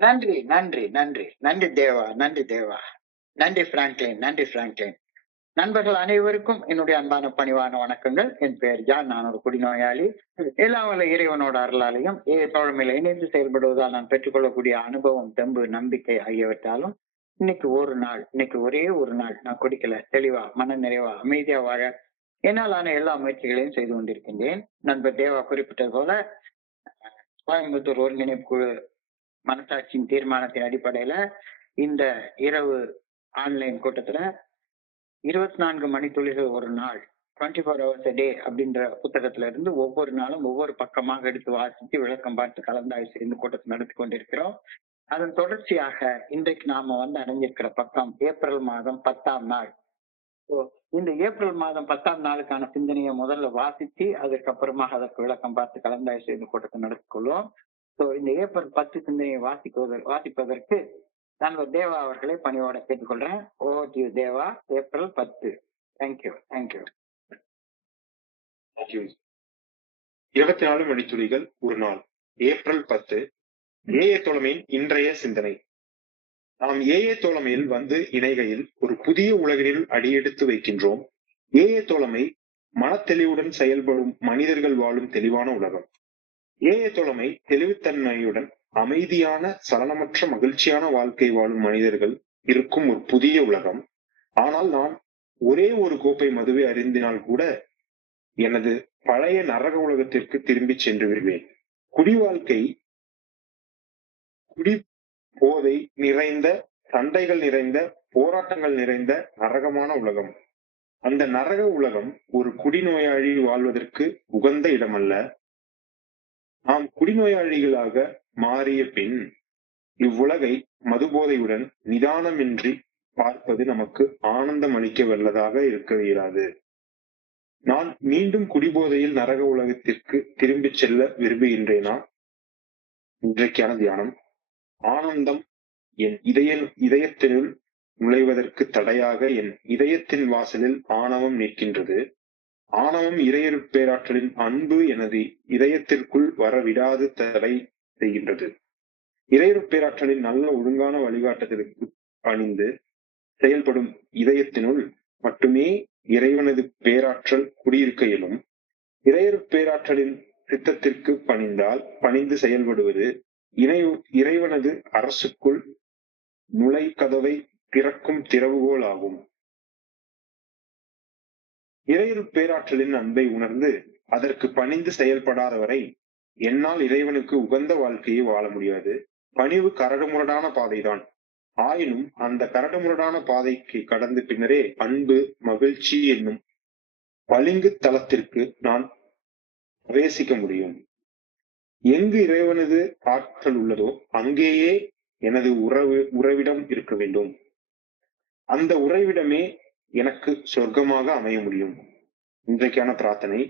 நன்றி, நன்றி, நன்றி. நன்றி தேவா, நன்றி தேவா. நன்றி பிராங்க்லின், நன்றி பிராங்க்லின். நண்பர்கள் அனைவருக்கும் என்னுடைய அன்பான பணிவான வணக்கங்கள். என் பெயர் ஜான். நான் ஒரு குடிநோயாளி. எல்லாம் வல்ல இறைவனோட அருளாலையும் தோழமையில இணைந்து செயல்படுவதால் நான் பெற்றுக்கொள்ளக்கூடிய அனுபவம், தெம்பு, நம்பிக்கை ஆகியவற்றாலும் இன்னைக்கு ஒரே ஒரு நாள் நான் குடிக்கல, தெளிவா, மன நிறைவா, அமைதியா வாழ என்னாலான எல்லா முயற்சிகளையும் செய்து கொண்டிருக்கின்றேன். நண்பர் தேவா குறிப்பிட்டது போல கோயம்புத்தூர் ஒருங்கிணைப்பு குழு மனசாட்சியின் தீர்மானத்தின் அடிப்படையில இந்த இரவு ஆன்லைன் கூட்டத்துல 24 மணித்துளிகள் ஒரு நாள், 24 hours a day அப்படின்ற புத்தகத்துல இருந்து ஒவ்வொரு நாளும் ஒவ்வொரு பக்கமாக எடுத்து வாசித்து விளக்கம் பார்த்து கலந்தாய்வு செய்து கூட்டத்தை நடத்தி கொண்டிருக்கிறோம். அதன் தொடர்ச்சியாக இன்றைக்கு நாம அடைஞ்சிருக்கிற பக்கம் ஏப்ரல் மாதம் 10ஆம் நாள். இந்த ஏப்ரல் மாதம் 10ஆம் நாளுக்கான சிந்தனையை முதல்ல வாசித்து அதற்கப்புறமாக அதற்கு விளக்கம் பார்த்து கலந்தாய்வு செய்து கூட்டத்தை நடத்தி கொள்வோம். இந்த ஏப்ரல் 10 சிந்தனையை வாசிப்பதற்கு நண்பர் தேவா அவர்களை பணியோட கேட்டுக்கொள்றேன். Over to you Deva. April 10. Thank you. 24 மணித்துளிகள் ஒரு நாள், ஏப்ரல் 10. ஏஏ தோழமையின் இன்றைய சிந்தனை. நாம் ஏஏ தோழமையில் வந்து இணைகையில் ஒரு புதிய உலகில் அடியெடுத்து வைக்கின்றோம். ஏஏ தோழமை மனத்தெளிவுடன் செயல்படும் மனிதர்கள் வாழும் தெளிவான உலகம். ஏஏ தோழமை தெளிவுத்தன்மையுடன் அமைதியான, சலனமற்ற, மகிழ்ச்சியான வாழ்க்கை வாழும் மனிதர்கள் இருக்கும் ஒரு புதிய உலகம். ஆனால் நான் ஒரே ஒரு கோப்பை மதுவை அறிந்தினால் கூட எனது பழைய நரக உலகத்திற்கு திரும்பி சென்று விடுவேன். குடி வாழ்க்கை குடி போதை நிறைந்த, சண்டைகள் நிறைந்த, போராட்டங்கள் நிறைந்த நரகமான உலகம். அந்த நரக உலகம் ஒரு குடிநோயாளி வாழ்வதற்கு உகந்த இடமல்ல. நாம் குடிநோயாளிகளாக மாறிய பின் இவ்வுலகை மதுபோதையுடன் நிதானமின்றி பார்ப்பது நமக்கு ஆனந்தம் அளிக்க வல்லதாக இருக்க இயலாது. நான் மீண்டும் குடிபோதையில் நரக உலகத்திற்கு திரும்பிச் செல்ல விரும்புகின்றேனா? இன்றைக்கான தியானம். ஆனந்தம் என் இதயத்தினுள் நுழைவதற்கு தடையாக என் இதயத்தின் வாசலில் ஆணவம் நிற்கின்றது. ஆணவம் இறையருட் பேராற்றலின் அன்பு எனது இதயத்திற்குள் வரவிடாது தடை செய்கின்றது. இறையருட் பேராற்றலின் நல்ல ஒழுங்கான வழிகாட்டுதலுக்கு பணிந்து செயல்படும் இதயத்தினுள் மட்டுமே இறைவனது பேராற்றல் குடியிருக்க இயலும். இறையருட் பேராற்றலின் சித்தத்திற்கு பணிந்து செயல்படுவது இறைவனது அரசுக்குள் நுழைகதவை திறக்கும் திறவுகோல் ஆகும். இறையருட் பேராற்றலின் அன்பை உணர்ந்து அதற்கு பணிந்து செயல்படாதவரை என்னால் இறைவனுக்கு உகந்த வாழ்க்கையை வாழ முடியாது. பணிவு கரடுமுரடான பாதைதான். ஆயினும் அந்த கரடுமுரடான பாதைக்கு கடந்து பின்னரே அன்பு, மகிழ்ச்சி என்னும் பளிங்கு தளத்திற்கு நான் பிரவேசிக்க முடியும். எங்கு இறைவனது ஆற்றல் உள்ளதோ அங்கேயே எனது உறவிடம் இருக்க வேண்டும். அந்த உறைவிடமே எனக்கு சொர்க்கமாக அமைய முடியும். இன்றைக்கான பிரார்த்தனை.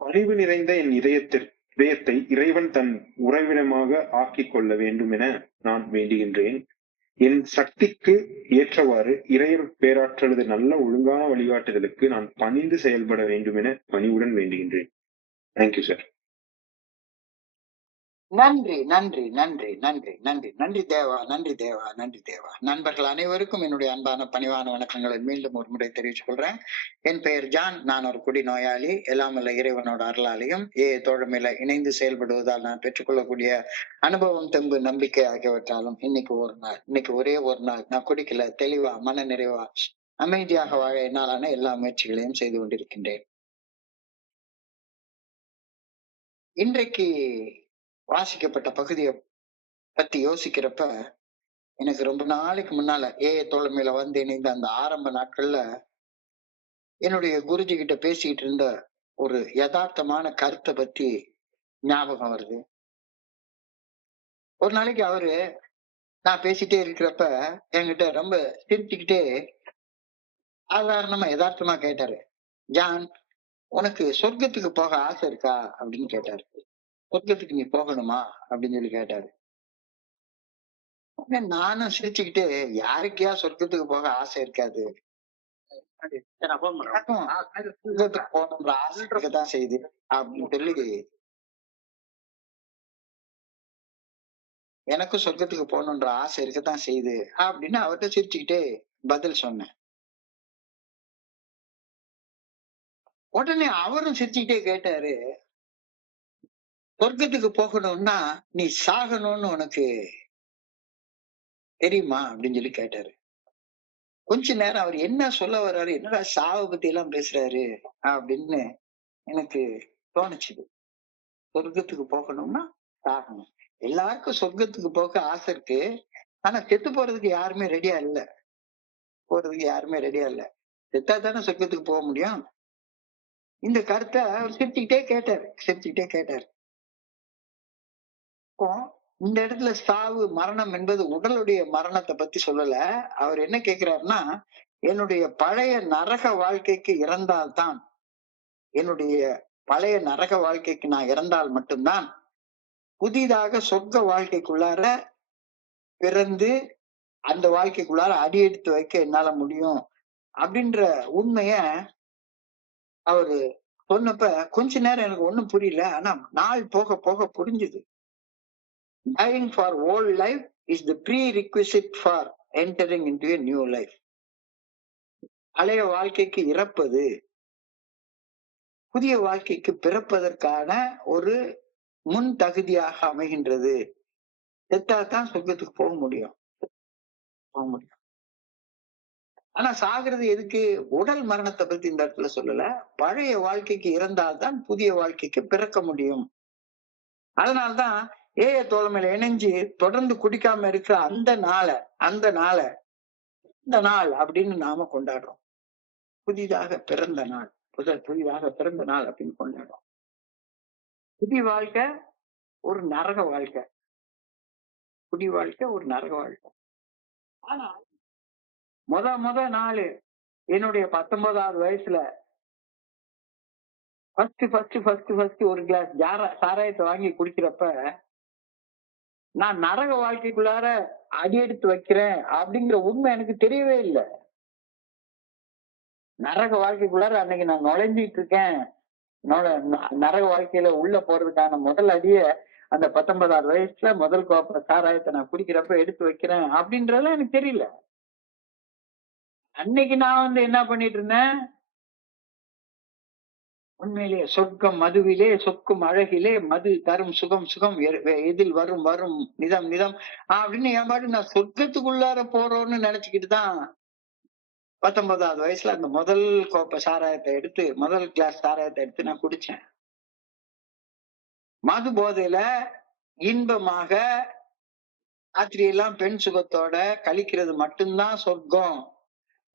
பணிவு நிறைந்த என் இதயத்தை இறைவன் தன் உறைவிடமாக ஆக்கிக் கொள்ள வேண்டும் என நான் வேண்டுகின்றேன். என் சக்திக்கு ஏற்றவாறு இறையருட் பேராற்றலது நல்ல ஒழுங்கான வழிகாட்டுதலுக்கு நான் பணிந்து செயல்பட வேண்டும் என பணிவுடன் வேண்டுகின்றேன். Thank you sir. நன்றி, நன்றி, நன்றி, நன்றி, நன்றி, நன்றி தேவா, நன்றி தேவா, நன்றி தேவா. நண்பர்கள் அனைவருக்கும் என்னுடைய அன்பான பணிவான வணக்கங்களை மீண்டும் ஒரு முறை தெரிவித்துக் கொள்றேன். என் பெயர் ஜான். நான் ஒரு குடிநோயாளி. எல்லாம் வல்ல இறைவனோட அருளாலையும் தோழமையில இணைந்து செயல்படுவதால் நான் பெற்றுக்கொள்ளக்கூடிய அனுபவம், தெம்பு, நம்பிக்கை ஆகியவற்றாலும் இன்னைக்கு ஒரே ஒரு நாள் நான் குடிக்கல, தெளிவா, மன நிறைவா, அமைதியாக வாழ என்னாலான எல்லா முயற்சிகளையும் செய்து கொண்டிருக்கின்றேன். இன்றைக்கு வாசிக்கப்பட்ட பகுதியை பத்தி யோசிக்கிறப்ப எனக்கு ரொம்ப நாளைக்கு முன்னால தோழமையில இணைந்த அந்த ஆரம்ப நாட்கள்ல என்னுடைய குருஜி கிட்ட பேசிட்டு இருந்த ஒரு யதார்த்தமான கருத்தை பத்தி ஞாபகம் வருது. ஒரு நாளைக்கு அவரு நான் பேசிட்டே இருக்கிறப்ப என்கிட்ட ரொம்ப சிரிச்சுக்கிட்டே சாதாரணமா யதார்த்தமா கேட்டாரு, ஜான், உனக்கு சொர்க்கத்துக்கு போக ஆசை இருக்கா அப்படின்னு கேட்டாரு. சொர்க்கத்துக்கு நீ போகணுமா அப்படின்னு சொல்லி கேட்டாரு. நானும் சிரிச்சுக்கிட்டு, யாருக்கையா சொர்க்கத்துக்கு போக ஆசை இருக்காது, போகணுன்ற ஆசை இருக்கத்தான் செய்யுது அப்படின்னு சொல்லி எனக்கும் சொர்க்கத்துக்கு போகணுன்ற ஆசை இருக்கத்தான் செய்யுது அப்படின்னு அவர்கிட்ட சிரிச்சுக்கிட்டே பதில் சொன்னேன். உடனே அவரும் சிரிச்சுக்கிட்டே கேட்டாரு, சொர்க்கத்துக்கு போகணும்னா நீ சாகணும்னு உனக்கு தெரியுமா அப்படின்னு சொல்லி கேட்டாரு. கொஞ்ச நேரம் அவர் என்ன சொல்ல வர்றாரு, என்னடா சாவை பத்தி எல்லாம் பேசுறாரு அப்படின்னு எனக்கு தோணுச்சுது. சொர்க்கத்துக்கு போகணும்னா சாகணும். எல்லாருக்கும் சொர்க்கத்துக்கு போக ஆசை இருக்கு. ஆனா செத்து போறதுக்கு யாருமே ரெடியா இல்ல. செத்தா தானே சொர்க்கத்துக்கு போக முடியும். இந்த கருத்தை அவர் சிரிச்சுக்கிட்டே கேட்டாரு. இப்போ இந்த இடத்துல சாவு, மரணம் என்பது உடலுடைய மரணத்தை பத்தி சொல்லல. அவர் என்ன கேட்கிறாருன்னா, என்னுடைய பழைய நரக வாழ்க்கைக்கு இறந்தால்தான், என்னுடைய பழைய நரக வாழ்க்கைக்கு நான் இறந்தால் மட்டும்தான் புதிதாக சொர்க்க வாழ்க்கைக்குள்ளார பிறந்து அந்த வாழ்க்கைக்குள்ளார அடி எடுத்து வைக்க என்னால முடியும் அப்படின்ற உண்மைய அவரு சொன்னப்ப கொஞ்ச நேரம் எனக்கு ஒண்ணும் புரியல. ஆனா நாள் போக போக புரிஞ்சுது. Dying for old life is the prerequisite for entering into a new life. பழைய வாழ்க்கைக்கு இறப்பது புதிய வாழ்க்கைக்கு பிறப்பதற்கான ஒரு முன் தகுதியாக அமைகின்றது. செத்தாதான் சொர்க்கத்துக்கு போக முடியும். ஆனா சாகிறது எதுக்கு? உடல் மரணத்தை பத்தி இந்த இடத்துல சொல்லல. பழைய வாழ்க்கைக்கு இறந்தால்தான் புதிய வாழ்க்கைக்கு பிறக்க முடியும். அதனால்தான் ஏய தோழமையில இணைஞ்சு தொடர்ந்து குடிக்காம இருக்கிற அந்த நாள் அப்படின்னு நாம கொண்டாடுறோம். புதிதாக பிறந்த நாள் அப்படின்னு கொண்டாடுறோம். புதிய வாழ்க்கை ஒரு நரக வாழ்க்கை. ஆனா முத நாள் என்னுடைய 19வது வயசுல ஃபர்ஸ்ட் ஒரு கிளாஸ் சாராயத்தை வாங்கி குடிக்கிறப்ப நான் நரக வாழ்க்கைக்குள்ளார அடி எடுத்து வைக்கிறேன் அப்படிங்கிற உண்மை எனக்கு தெரியவே இல்லை. நரக வாழ்க்கைக்குள்ளார அன்னைக்கு நான் நுழைஞ்சிட்டு இருக்கேன். நரக வாழ்க்கையில உள்ள போறதுக்கான முதல் அடிய அந்த 19வது வயசுல முதல் கோப்ப சாராயத்தை நான் குடிக்கிறப்ப எடுத்து வைக்கிறேன் அப்படின்றதெல்லாம் எனக்கு தெரியல. அன்னைக்கு நான் என்ன பண்ணிட்டு இருந்தேன், உண்மையிலேயே சொர்க்கம் மதுவிலே, சொக்கும் அழகிலே, மது தரும் சுகம் எதில் வரும் நிதம் அப்படின்னு என் பாட்டு நான் சொர்க்கத்துக்குள்ளார போறோம்னு நினைச்சுக்கிட்டு தான் 19வது வயசுல அந்த முதல் கோப்பை சாராயத்தை எடுத்து, முதல் கிளாஸ் சாராயத்தை எடுத்து நான் குடிச்சேன். மது போதையில இன்பமாக ராத்திரியெல்லாம் பெண் சுகத்தோட கழிக்கிறது மட்டும்தான் சொர்க்கம்.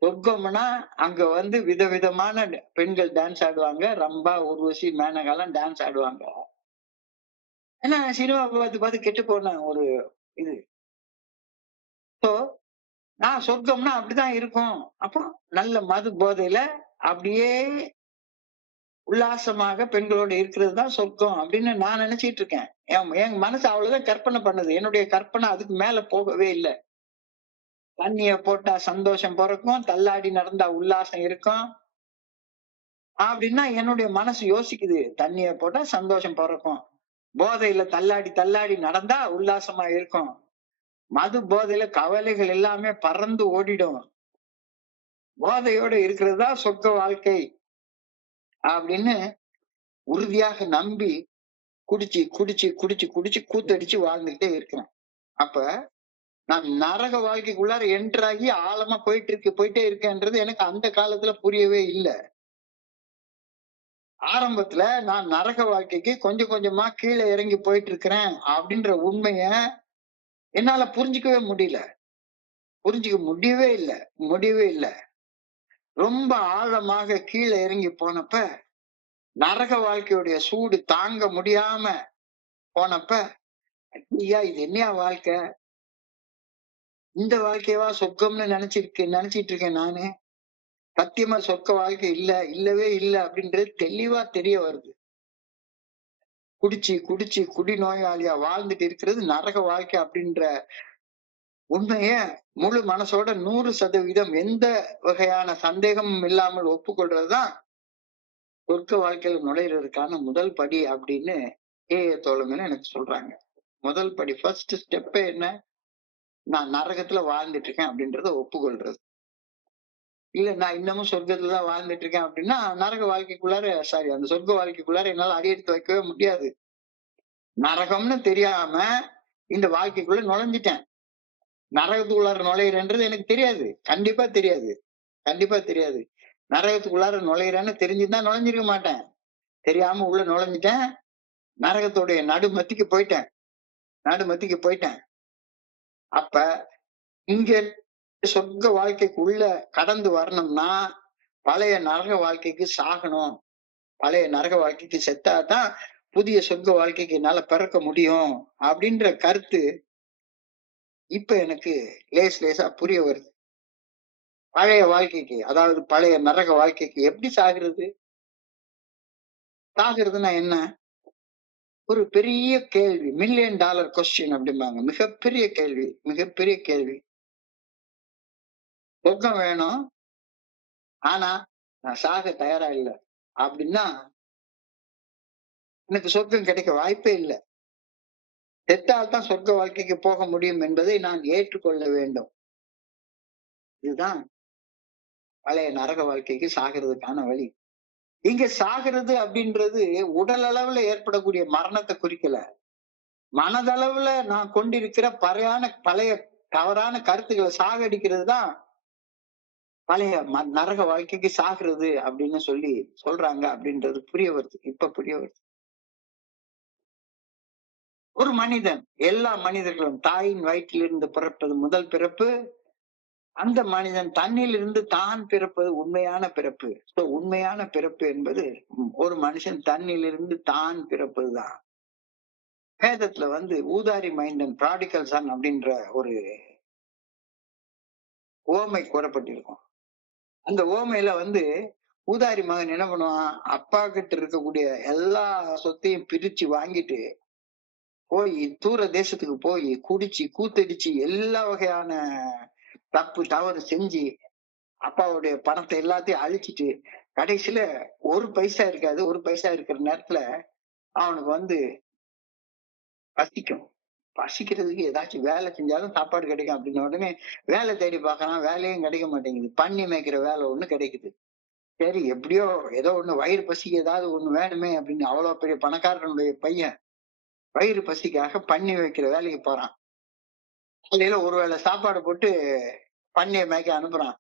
சொர்க்கம்னா அங்க விதவிதமான பெண்கள் டான்ஸ் ஆடுவாங்க. ரம்பா, ஊர்வசி, மேனகாலாம் டான்ஸ் ஆடுவாங்க. ஏன்னா சினிமா பார்த்து கெட்டு போன ஒரு இது. நான் சொர்க்கம்னா அப்படிதான் இருக்கும். அப்போ நல்ல மது போதையில அப்படியே உல்லாசமாக பெண்களோட இருக்கிறது தான் சொர்க்கம் அப்படின்னு நான் நினைச்சிட்டு இருக்கேன். என் மனசு அவ்வளவுதான் கற்பனை பண்ணுது. என்னுடைய கற்பனை அதுக்கு மேல போகவே இல்லை. தண்ணிய போட்டா சந்தோஷம் பிறக்கும், தள்ளாடி நடந்தா உல்லாசம் இருக்கும் அப்படின்னா என்னுடைய மனசு யோசிக்குது. தண்ணிய போட்டா சந்தோஷம் பிறக்கும், போதையில தள்ளாடி நடந்தா உல்லாசமா இருக்கும், மது போதையில கவலைகள் எல்லாமே பறந்து ஓடிடும், போதையோட இருக்கிறதா சொர்க்க வாழ்க்கை அப்படின்னு உறுதியாக நம்பி குடிச்சு கூத்தடிச்சு வாழ்ந்துகிட்டே இருக்கிறேன். அப்ப நான் நரக வாழ்க்கைக்குள்ளார என்ட்ராகி ஆழமா போயிட்டே இருக்கேன்றது எனக்கு அந்த காலத்துல புரியவே இல்லை. ஆரம்பத்துல நான் நரக வாழ்க்கைக்கு கொஞ்சம் கொஞ்சமா கீழே இறங்கி போயிட்டு இருக்கிறேன் அப்படின்ற உண்மைய என்னால புரிஞ்சுக்க முடியவே இல்லை. ரொம்ப ஆழமாக கீழே இறங்கி போனப்ப, நரக வாழ்க்கையுடைய சூடு தாங்க முடியாம போனப்ப, ஐயா இது என்னையா வாழ்க்கை, இந்த வாழ்க்கையவா சொர்க்கம்னு நினைச்சிட்டு இருக்கேன் நானு. சத்தியமா சொர்க்க வாழ்க்கை இல்லவே இல்லை அப்படின்றது தெளிவா தெரிய வருது. குடிச்சு குடிநோயாளியா வாழ்ந்துட்டு இருக்கிறது நரக வாழ்க்கை அப்படின்ற உண்மைய முழு மனசோட 100% எந்த வகையான சந்தேகமும் இல்லாமல் ஒப்புக்கொள்றதுதான் சொர்க்க வாழ்க்கையில நுழைறதுக்கான முதல் படி அப்படின்னு ஏ தோழமையில எனக்கு சொல்றாங்க. முதல் படி, ஃபர்ஸ்ட் ஸ்டெப்பே என்ன? நான் நரகத்துல வாழ்ந்துட்டு இருக்கேன் அப்படின்றத ஒப்புக்கொள்றது. இல்ல நான் இன்னமும் சொர்க்கத்துலதான் வாழ்ந்துட்டு இருக்கேன் அப்படின்னா, நரக வாழ்க்கைக்குள்ளார அந்த சொர்க்க வாழ்க்கைக்குள்ளார என்னால அடியெடுத்து வைக்கவே முடியாது. நரகம்னு தெரியாம இந்த வாழ்க்கைக்குள்ள நுழைஞ்சிட்டேன். நரகத்துக்குள்ளார நுழையிறேன்றது எனக்கு தெரியாது. கண்டிப்பா தெரியாது. கண்டிப்பா தெரியாது. நரகத்துக்குள்ளார நுழையிறேன்னு தெரிஞ்சுதான் நுழைஞ்சிருக்க மாட்டேன். தெரியாம உள்ள நுழைஞ்சிட்டேன். நரகத்துடைய நடுமத்திக்கு போயிட்டேன். நடுமத்திக்கு போயிட்டேன். அப்ப இங்க சொர்க்க வாழ்க்கைக்குள்ள கடந்து வரணும்னா, பழைய நரக வாழ்க்கைக்கு சாகணும். பழைய நரக வாழ்க்கைக்கு செத்தாதான் புதிய சொர்க்க வாழ்க்கைக்கு என்னால பிறக்க முடியும் அப்படின்ற கருத்து இப்ப எனக்கு லேசா புரிய வருது. பழைய வாழ்க்கைக்கு, அதாவது பழைய நரக வாழ்க்கைக்கு எப்படி சாகிறது? சாகிறதுன்னா என்ன? ஒரு பெரிய கேள்வி. மில்லியன் டாலர் கொஸ்டின் அப்படிம்பாங்க. மிகப்பெரிய கேள்வி. மிகப்பெரிய கேள்வி. சொர்க்கம் வேணும். ஆனா நான் சாக தயாரா இல்ல அப்படின்னா எனக்கு சொர்க்கம் கிடைக்க வாய்ப்பே இல்லை. செத்தால்தான் சொர்க்க வாழ்க்கைக்கு போக முடியும் என்பதை நான் ஏற்றுக்கொள்ள வேண்டும். இதுதான் பழைய நரக வாழ்க்கைக்கு சாகிறதுக்கான வழி. இங்க சாகிறது அப்படின்றது உடல் அளவுல ஏற்படக்கூடிய மரணத்தை குறிக்கல. மனதளவுல நான் கொண்டிருக்கிற பழைய தவறான கருத்துக்களை சாகடிக்கிறது தான் பழைய நரக வாழ்க்கைக்கு சாகிறது அப்படின்னு சொல்றாங்க அப்படின்றது புரிய வருது. இப்ப புரிய வருது. ஒரு மனிதன், எல்லா மனிதர்களும் தாயின் வயிற்றிலிருந்து பிறப்பது முதல் பிறப்பு. அந்த மனிதன் தன்னிலிருந்து தான் பிறப்பது உண்மையான பிறப்பு. உண்மையான பிறப்பு என்பது ஒரு மனுஷன் தன்னிலிருந்து தான் பிறப்பதுதான். வேதத்துல ஊதாரி மைந்தன், ப்ராடிகல் சன் அப்படின்ற ஒரு உவமை கூறப்பட்டிருக்கும். அந்த உவமையில ஊதாரி மகன் என்ன பண்ணுவான்? அப்பா கிட்ட இருக்கக்கூடிய எல்லா சொத்தையும் பிரிச்சு வாங்கிட்டு போய் தூர தேசத்துக்கு போய் குடிச்சு கூத்தடிச்சு எல்லா வகையான தப்பு தவறு செஞ்சு அப்பாவுடைய பணத்தை எல்லாத்தையும் அழிச்சிட்டு கடைசியில ஒரு பைசா இருக்காது. ஒரு பைசா இருக்கிற நேரத்துல அவனுக்கு பசிக்கும். பசிக்கிறதுக்கு ஏதாச்சும் வேலை செஞ்சாலும் சாப்பாடு கிடைக்கும் அப்படின்ன உடனே வேலை தேடி பார்க்கறான். வேலையும் கிடைக்க மாட்டேங்குது. பன்னி மேய்க்கிற வேலை ஒண்ணு கிடைக்குது. சரி எப்படியோ ஏதோ ஒண்ணு வயிறு பசிக்கு ஏதாவது ஒண்ணு வேணுமே அப்படின்னு அவ்வளவு பெரிய பணக்காரனுடைய பையன் வயிறு பசிக்காக பன்னி வைக்கிற வேலைக்கு போறான். காலையில ஒருவேளை சாப்பாடு போட்டு பன்னியை மேய்க்க அனுப்புறான்.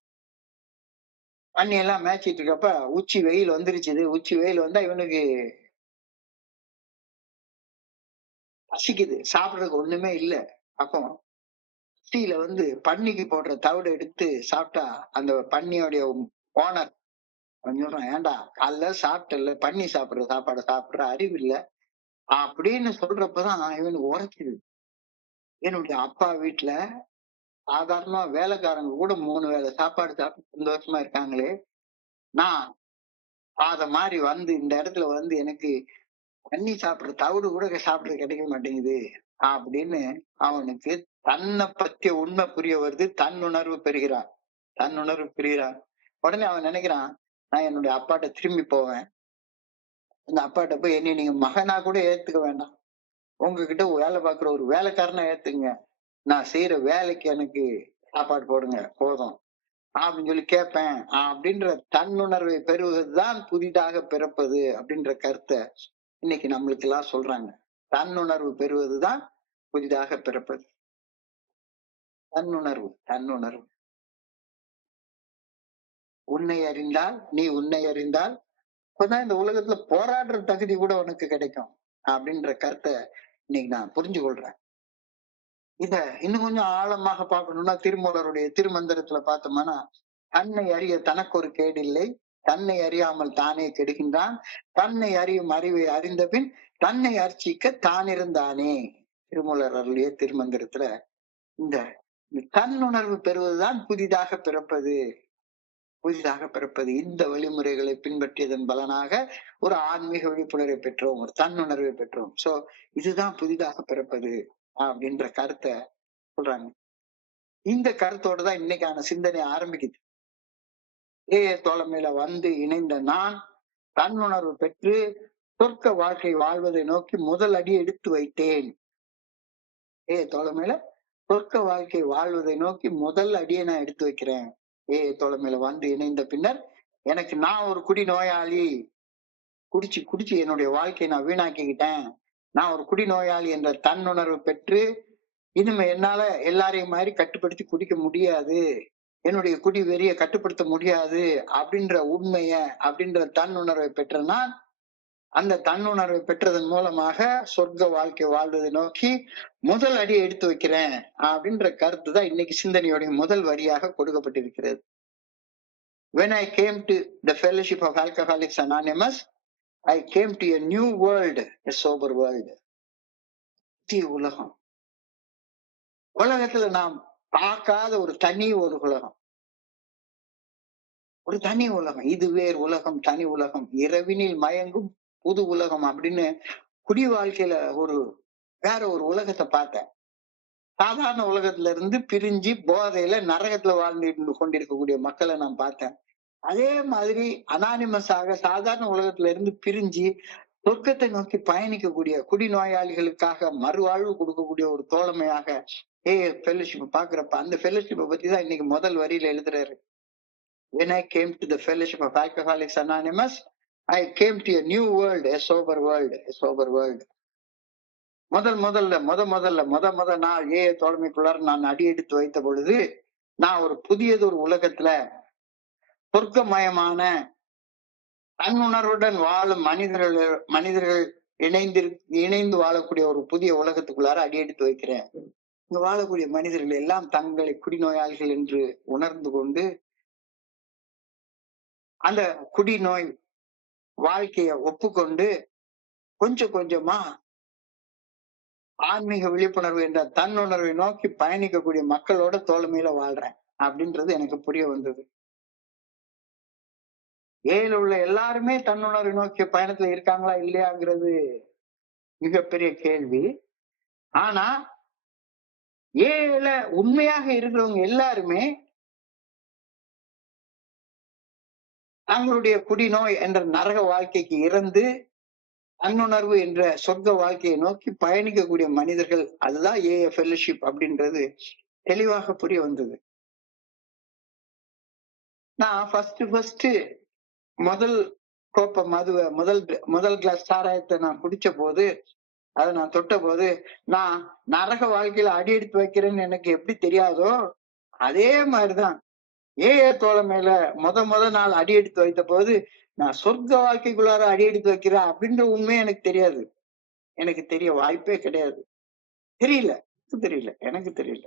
பன்னி எல்லாம் மேய்ச்சிட்டு இருக்கப்ப உச்சி வெயில் வந்துருச்சு. உச்சி வெயில் வந்தா இவனுக்கு பசிக்குது. சாப்பிடறதுக்கு ஒண்ணுமே இல்லை. அப்போ பசியில பன்னிக்கு போடுற தவிட எடுத்து சாப்பிட்டா அந்த பன்னியோடைய ஓனர் சொல்றான், ஏன்டா காலைல சாப்பிட்டல, பன்னி சாப்பிடுற சாப்பாடை சாப்பிடுற அறிவு இல்ல அப்படின்னு சொல்றப்பதான் இவனுக்கு உரைக்குது. என்னுடைய அப்பா வீட்டுல சாதாரணமா வேலைக்காரங்க கூட 3 வேளை சாப்பாடு சாப்பிட்டு சந்தோஷமா இருக்காங்களே, நான் அத மாதிரி இந்த இடத்துல எனக்கு பன்னி சாப்பிடுற தவிடு கூட சாப்பிடுறது கிடைக்க மாட்டேங்குது அப்படின்னு அவனுக்கு தன்னை பற்றிய உண்மை புரிய வருது. தன்னுணர்வு பெறுகிறான். தன்னுணர்வு பெறுகிறான். உடனே அவன் நினைக்கிறான், நான் என்னுடைய அப்பாட்ட திரும்பி போவேன். அந்த அப்பாட்ட போய் என்னை நீங்க மகனா கூட ஏத்துக்க வேண்டாம். உங்ககிட்ட வேலை பார்க்குற ஒரு வேலைக்காரனா ஏத்துங்க. நான் செய்யற வேலைக்கு எனக்கு சாப்பாடு போடுங்க போதும் அப்படின்னு கேட்பேன் அப்படின்ற தன்னுணர்வை பெறுவதுதான் புதிதாக பிறப்பது அப்படின்ற கருத்தை இன்னைக்கு நம்மளுக்கு எல்லாம் சொல்றாங்க. தன்னுணர்வு பெறுவதுதான் புதிதாக பிறப்பது. தன்னுணர்வு. தன்னுணர்வு. உன்னை அறிந்தால் நீ உன்னை அறிந்தால் அப்பதான் இந்த உலகத்துல போராடுற தகுதி கூட உனக்கு கிடைக்கும் அப்படின்ற கருத்தை இன்னைக்கு நான் புரிஞ்சு கொள்றேன். இத இன்னும் கொஞ்சம் ஆழமாக பார்க்கணும்னா திருமூலருடைய திருமந்திரத்துல பார்த்தோம்னா, தன்னை அறிய தனக்கு ஒரு கேடு இல்லை, தன்னை அறியாமல் தானே கெடுகின்றான், தன்னை அறியும் அறிவை அறிந்த பின் தன்னை அர்ச்சிக்க தான் இருந்தானே. திருமூலர் அருளிய திருமந்திரத்துல இந்த தன்னுணர்வு பெறுவதுதான் புதிதாக பிறப்பது. புதிதாக பிறப்பது. இந்த வழிமுறைகளை பின்பற்றியதன் பலனாக ஒரு ஆன்மீக விழிப்புணர்வை பெற்றோம், ஒரு தன்னுணர்வை பெற்றோம். சோ இதுதான் புதிதாக பிறப்பது அப்படின்ற கருத்தை சொல்றாங்க. இந்த கருத்தோட தான் இன்னைக்கான சிந்தனை ஆரம்பிக்குது. தோழமையில இணைந்த நான் தன்னுணர்வு பெற்று சொர்க்க வாழ்க்கை வாழ்வதை நோக்கி முதல் அடி எடுத்து வைத்தேன். தோழமையில சொர்க்க வாழ்க்கை வாழ்வதை நோக்கி முதல் அடியை நான் எடுத்து வைக்கிறேன். தோழமையில வந்து இணைந்த பின்னர் எனக்கு நான் ஒரு குடி நோயாளி, குடிச்சு குடிச்சு என்னுடைய வாழ்க்கையை நான் வீணாக்கிக்கிட்டேன், நான் ஒரு குடி நோயாளி என்ற தன்னுணர்வு பெற்று இனிமே என்னால எல்லாரையும் மாதிரி கட்டுப்படுத்தி குடிக்க முடியாது, என்னுடைய குடி வெறிய கட்டுப்படுத்த முடியாது அப்படின்ற உண்மைய, அப்படின்ற தன்னுணர்வை பெற்ற நான் அந்த தன்னுணர்வை பெற்றதன் மூலமாக சொர்க்க வாழ்க்கை வாழ்வதை நோக்கி முதல் அடியை எடுத்து வைக்கிறேன் அப்படின்ற கருத்து தான் இன்னைக்கு சிந்தனையுடைய முதல் வரியாக கொடுக்கப்பட்டிருக்கிறது. When I came to the Fellowship of Alcoholics Anonymous, I came to a new world, a sober world. புதிய உலகம். உலகத்துல நாம் பார்க்காத ஒரு தனி உலகம், ஒரு தனி உலகம். இது வேறு உலகம், தனி உலகம், இரவினில் மயங்கும் புது உலகம் அப்படின்னு குடி வாழ்க்கையில வேற ஒரு உலகத்தை பார்த்தேன். சாதாரண உலகத்துல இருந்து பிரிஞ்சு போதையில நரகத்துல வாழ்ந்து கொண்டிருக்கக்கூடிய மக்களை நான் பார்த்தேன். அதே மாதிரி அனானிமஸாக சாதாரண உலகத்துல இருந்து பிரிஞ்சு சொர்க்கத்தை நோக்கி பயணிக்கக்கூடிய குடிநோயாளிகளுக்காக மறுவாழ்வு கொடுக்கக்கூடிய ஒரு தோழமையாக ஃபெல்லோஷிப் பாக்குறப்ப அந்த ஃபெல்லோஷிப்பை பத்தி தான் இன்னைக்கு முதல் வரியில எழுதுறாரு. When I came to the Fellowship of Alcoholics Anonymous, I came to a new world, a sober world, a sober world. முதல் நாள் தோழமைக்குள்ளார நான் அடி எடுத்து வைத்த பொழுது நான் ஒரு புதியதொரு உலகத்துல சொர்க்கமயமான தன்னுணர்வுடன் வாழும் மனிதர்கள் இணைந்து வாழக்கூடிய ஒரு புதிய உலகத்துக்குள்ளார அடி எடுத்து வைக்கிறேன். இங்க வாழக்கூடிய மனிதர்கள் எல்லாம் தங்களை குடிநோயாளிகள் என்று உணர்ந்து கொண்டு அந்த குடிநோய் வாழ்க்கைய ஒப்புக்கொண்டு கொஞ்சம் கொஞ்சமா ஆன்மீக விழிப்புணர்வு என்ற தன்னுணர்வை நோக்கி பயணிக்கக்கூடிய மக்களோட தோழமையில வாழ்றேன் அப்படின்றது எனக்கு புரிய வந்தது. ஏல உள்ள எல்லாருமே தன்னுணர்வை நோக்கிய பயணத்துல இருக்காங்களா இல்லையாங்கிறது மிகப்பெரிய கேள்வி. ஆனா ஏல உண்மையாக இருக்கிறவங்க எல்லாருமே தங்களுடைய குடிநோய் என்ற நரக வாழ்க்கைக்கு இறந்து தன்னுணர்வு என்ற சொர்க்க வாழ்க்கையை நோக்கி பயணிக்கக்கூடிய மனிதர்கள். அதுதான் ஃபெல்லோஷிப் அப்படின்றது தெளிவாக புரிய வந்தது. நான் ஃபர்ஸ்ட் முதல் கோப்ப மதுவை முதல் கிளாஸ் சாராயத்தை நான் குடிச்ச போது, அதை நான் தொட்ட போது, நான் நரக வாழ்க்கையில அடி எடுத்து வைக்கிறேன்னு எனக்கு எப்படி தெரியாதோ அதே மாதிரிதான் தோழமையில முத நாள் அடி எடுத்து வைத்த போது நான் சொர்க்க வாழ்க்கைக்குள்ளார அடி எடுத்து வைக்கிறேன் அப்படின்ற உண்மை எனக்கு தெரியாது. எனக்கு தெரிய வாய்ப்பே கிடையாது. எனக்கு தெரியல.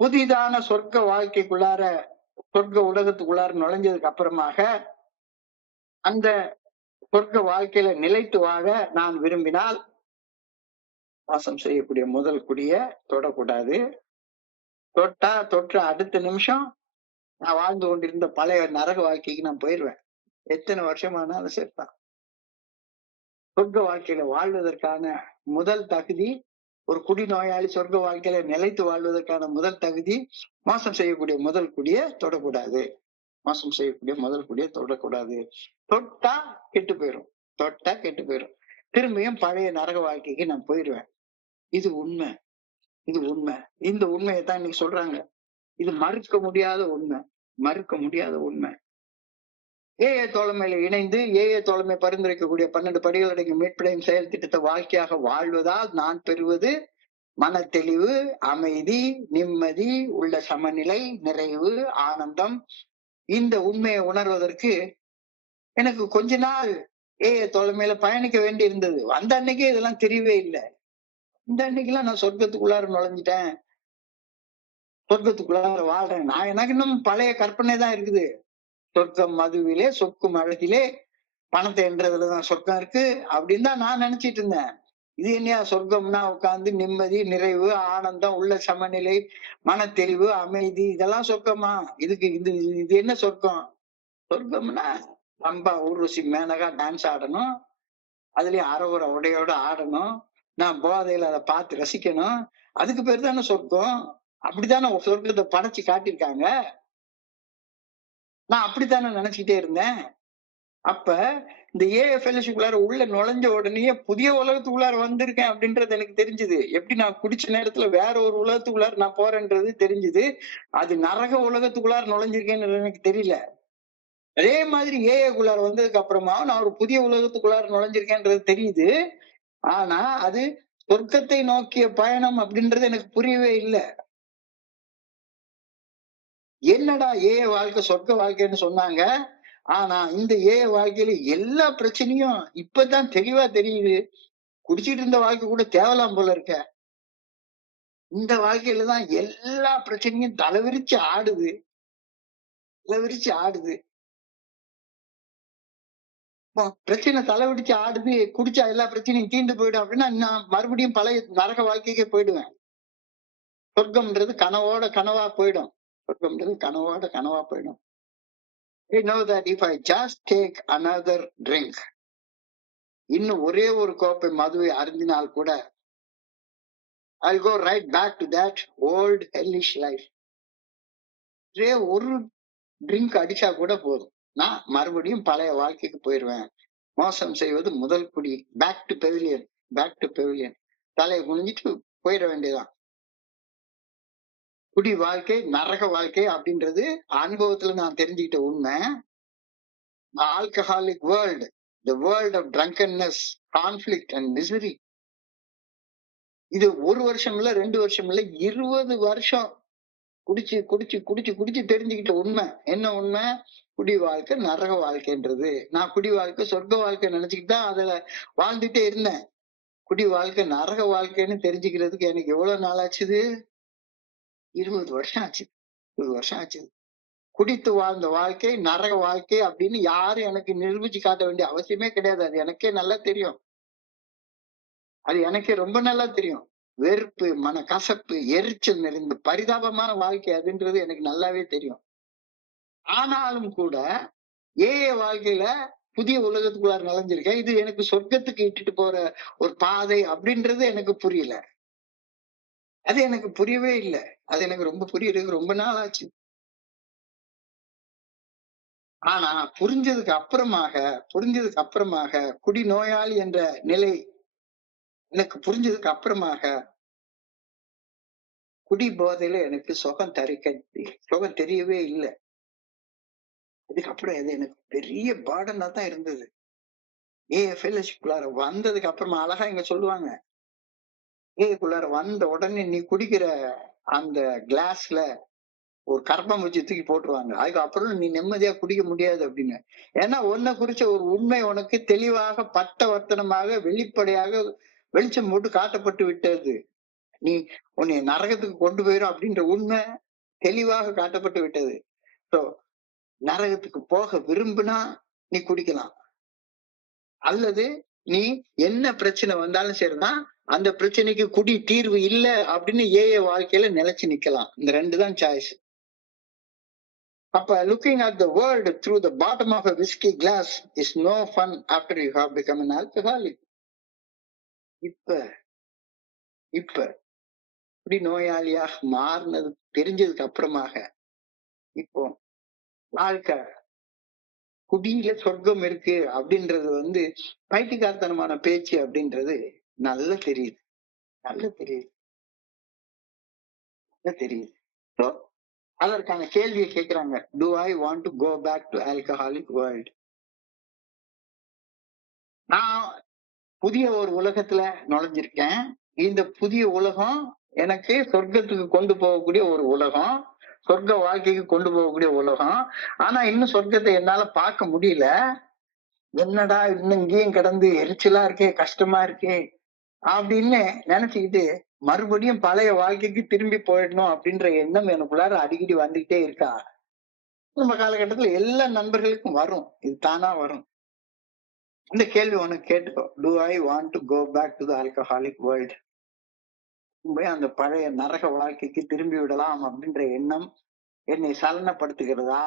புதிதான சொர்க்க வாழ்க்கைக்குள்ளார சொர்க்க உலகத்துக்குள்ளார நுழைஞ்சதுக்கு அப்புறமாக அந்த சொர்க்க வாழ்க்கையில நிலைத்து வாழ நான் விரும்பினால் வாசம் செய்யக்கூடிய முதல் குடிய தொடக்கூடாது. தொற்ற அடுத்த நிமிஷம் நான் வாழ்ந்து கொண்டிருந்த பழைய நரக வாழ்க்கைக்கு நான் போயிடுவேன். எத்தனை வருஷமானாலும் சேர்த்தான். சொர்க்க வாழ்க்கையில வாழ்வதற்கான முதல் தகுதி, ஒரு குடிநோயாளி சொர்க்க வாழ்க்கையில நிலைத்து வாழ்வதற்கான முதல் தகுதி, மோசம் செய்யக்கூடிய முதல் குடிய தொடக்கூடாது. தொட்டா கெட்டு போயிடும். திரும்பியும் பழைய நரக வாழ்க்கைக்கு நான் போயிடுவேன். இது உண்மை. இந்த உண்மையைத்தான் இன்னைக்கு சொல்றாங்க. இது மறுக்க முடியாத உண்மை. தோழமையில இணைந்து தோழமை பரிந்துரைக்கக்கூடிய 12 படிகள் அடங்கிய மீட்படையும் செயல் திட்டத்தை வாழ்க்கையாக வாழ்வதால் நான் பெறுவது மன தெளிவு, அமைதி, நிம்மதி, உள்ள சமநிலை, நிறைவு, ஆனந்தம். இந்த உண்மையை உணர்வதற்கு எனக்கு கொஞ்ச நாள் தோழமையில பயணிக்க வேண்டி இருந்தது. அந்த அன்னைக்கே இதெல்லாம் தெரியவே இல்லை. இந்த அன்னைக்கெல்லாம் நான் சொர்க்கத்துக்குள்ளார நுழைஞ்சிட்டேன், சொர்க்கத்துக்குள்ளார வாழ்றேன். நான் எனக்கு இன்னும் பழைய கற்பனை தான் இருக்குது. சொர்க்கம் மதுவிலே, சொக்கும் அழகிலே, பணத்தை என்றதுலதான் சொர்க்கம் இருக்கு அப்படின்னு தான் நான் நினைச்சிட்டு இருந்தேன். இது என்னையா சொர்க்கம்னா உட்கார்ந்து நிம்மதி, நிறைவு, ஆனந்தம், உள்ள சமநிலை, மன தெளிவு, அமைதி, இதெல்லாம் சொர்க்கமா? இது என்ன சொர்க்கம்? சொர்க்கம்னா ரம்பா, ஊர்வசி, மேனகா டான்ஸ் ஆடணும், அதுலயும் அறகுற உடையோட ஆடணும், நான் போதையில அதை பார்த்து ரசிக்கணும், அதுக்கு பேர் தானே சொர்க்கம். அப்படித்தானே சொர்க்கத்தை படைச்சு காட்டியிருக்காங்க. நான் அப்படித்தானே நினைச்சுக்கிட்டே இருந்தேன். அப்ப இந்த ஏஎஃப்எல்எஸ்க்குள்ளார உள்ள நுழைஞ்ச உடனே புதிய உலகத்துக்குள்ளார வந்திருக்கேன் அப்படின்றது எனக்கு தெரிஞ்சது. எப்படி நான் குடிச்ச நேரத்துல வேற ஒரு உலகத்துக்குள்ளார நான் போறேன்றது தெரிஞ்சது. அது நரக உலகத்துக்குள்ளார நுழைஞ்சிருக்கேன்னு எனக்கு தெரியல. அதே மாதிரி ஏஏக்குள்ளார வந்ததுக்கு அப்புறமா நான் ஒரு புதிய உலகத்துக்குள்ளார நுழைஞ்சிருக்கேன்றது தெரியுது. ஆனா அது சொர்க்கத்தை நோக்கிய பயணம் அப்படின்றது எனக்கு புரியவே இல்லை. என்னடா வாழ்க்கை சொர்க்க வாழ்க்கைன்னு சொன்னாங்க. ஆனா இந்த வாழ்க்கையில எல்லா பிரச்சனையும் இப்பதான் தெளிவா தெரியுது. குடிச்சிட்டு இருந்த வாழ்க்கை கூட தேவலாம் போல இருக்க. இந்த வாழ்க்கையில தான் எல்லா பிரச்சனையும் தலைவிரிச்சு ஆடுது. தலைவிரிச்சு ஆடுது. பிரச்சனை தலைவிரிச்சு ஆடுது. குடிச்சா எல்லா பிரச்சனையும் தீர்ந்து போயிடும் அப்படின்னா நான் மறுபடியும் பழைய நரக வாழ்க்கைக்கே போயிடுவேன். சொர்க்கம்ன்றது கனவா போயிடும். சொர்க்கம்ன்றது கனவா போயிடும். I know that if I just take another drink, இன்னும் ஒரே ஒரு கோப்பை மதுவை அருந்தினால் கூட I'll go right back to that old hellish life. ஒரே ஒரு ட்ரிங்க் அடிச்சா கூட போதும், நான் மறுபடியும் பழைய வாழ்க்கைக்கு போயிடுவேன். மோசம் செய்வது முதல் குடி. Back to pavilion. தலையை குனிஞ்சிட்டு போயிட வேண்டியதான். குடி வாழ்க்கை நரக வாழ்க்கை அப்படின்றது அனுபவத்துல நான் தெரிஞ்சுக்கிட்ட உண்மை. Alcoholic world, the world of drunkenness, conflict and misery. இது 1 வருஷம் இல்ல, 2 வருஷம் இல்ல, 20 வருஷம் குடிச்சு தெரிஞ்சுக்கிட்ட உண்மை. என்ன உண்மை? குடி வாழ்க்கை நரக வாழ்க்கைன்றது. நான் குடி வாழ்க்கை சொர்க்க வாழ்க்கை நினைச்சுக்கிட்டு தான் அதுல வாழ்ந்துட்டே இருந்தேன். குடி வாழ்க்கை நரக வாழ்க்கைன்னு தெரிஞ்சுக்கிறதுக்கு எனக்கு எவ்வளவு நாள் ஆச்சுது? 20 வருஷம் ஆச்சு. 20 வருஷம் ஆச்சு. குடித்து வாழ்ந்த வாழ்க்கை நரக வாழ்க்கை அப்படின்னு யாரும் எனக்கு நிரூபிச்சு காட்ட வேண்டிய அவசியமே கிடையாது. அது எனக்கே நல்லா தெரியும். அது எனக்கே ரொம்ப நல்லா தெரியும். வெறுப்பு, மனக்கசப்பு, எரிச்சல் நிறைந்த பரிதாபமான வாழ்க்கை அதுன்றது எனக்கு நல்லாவே தெரியும். ஆனாலும் கூட வாழ்க்கையில புதிய உலகத்துக்குள்ளார நுழைஞ்சிருக்கேன். இது எனக்கு சொர்க்கத்துக்கு இட்டுட்டு போற ஒரு பாதை அப்படின்றது எனக்கு புரியல. அது எனக்கு புரியவே இல்லை. அது எனக்கு ரொம்ப புரியறதுக்கு ரொம்ப நாள் ஆச்சு. ஆனா புரிஞ்சதுக்கு அப்புறமாக குடி நோயாளி என்ற நிலை எனக்கு புரிஞ்சதுக்கு அப்புறமாக குடி போதையில எனக்கு சுகம் தெரியவே இல்லை. அதுக்கப்புறம் அது எனக்கு பெரிய பாடனா தான் இருந்தது. ஃபெல்லோஷிப்குள்ளார வந்ததுக்கு அப்புறமா அழகா இங்க சொல்லுவாங்க, குள்ளார வந்த உடனே நீ குடிக்கிற அந்த கிளாஸ்ல ஒரு கர்ப்பம் வச்சு தூக்கி போட்டுருவாங்க. அதுக்கப்புறம் நீ நிம்மதியா குடிக்க முடியாது அப்படின்னு. ஏன்னா உன்னை குறிச்ச ஒரு உண்மை உனக்கு தெளிவாக பட்டவர்த்தனமாக வெளிப்படையாக வெளிச்சம் போட்டு காட்டப்பட்டு விட்டது. நீ உன்னை நரகத்துக்கு கொண்டு போயிடும் அப்படின்ற உண்மை தெளிவாக காட்டப்பட்டு விட்டது. சோ நரகத்துக்கு போக விரும்பினா நீ குடிக்கலாம், அல்லது நீ என்ன பிரச்சனை வந்தாலும் சரிதான் அந்த பிரச்சனைக்கு குடி தீர்வு இல்லை அப்படின்னு வாழ்க்கையில நிலைச்சு நிக்கலாம். இந்த 2 தான் சாய்ஸ். அப்ப looking at the world through the bottom of a whiskey glass is no fun after you have become an alcoholic. இப்ப இப்படி நோயாளியாக மாறினது தெரிஞ்சதுக்கு அப்புறமாக இப்போ வாழ்க்கை குடியில சொர்க்கம் இருக்கு அப்படின்றது பைத்தியக்காரத்தனமான பேச்சு அப்படின்றது நல்லா தெரியுது. அதற்கான கேள்வியை கேட்கிறாங்க, do I want to go back to alcoholic world? நான் புதிய ஒரு உலகத்துல நுழைஞ்சிருக்கேன். இந்த புதிய உலகம் எனக்கு சொர்க்கத்துக்கு கொண்டு போகக்கூடிய ஒரு உலகம், சொர்க்க வாழ்க்கைக்கு கொண்டு போகக்கூடிய உலகம். ஆனா இன்னும் சொர்க்கத்தை என்னால பார்க்க முடியல. என்னடா இன்னும் இங்கேயும் கிடந்து எரிச்சலா இருக்கே, கஷ்டமா இருக்கே அப்படின்னு நினைச்சுக்கிட்டு மறுபடியும் பழைய வாழ்க்கைக்கு திரும்பி போயிடணும் அப்படின்ற எண்ணம் எனக்குள்ளார அடிக்கடி வந்துகிட்டே இருக்கா. நம்ம காலகட்டத்துல எல்லா நண்பர்களுக்கும் வரும், இது தானா வரும். இந்த கேள்வி உனக்கு கேட்டுக்கோ, do I want to go back to the alcoholic world? அந்த பழைய நரக வாழ்க்கைக்கு திரும்பி விடலாம் அப்படின்ற எண்ணம் என்னை சலனப்படுத்துகிறதா,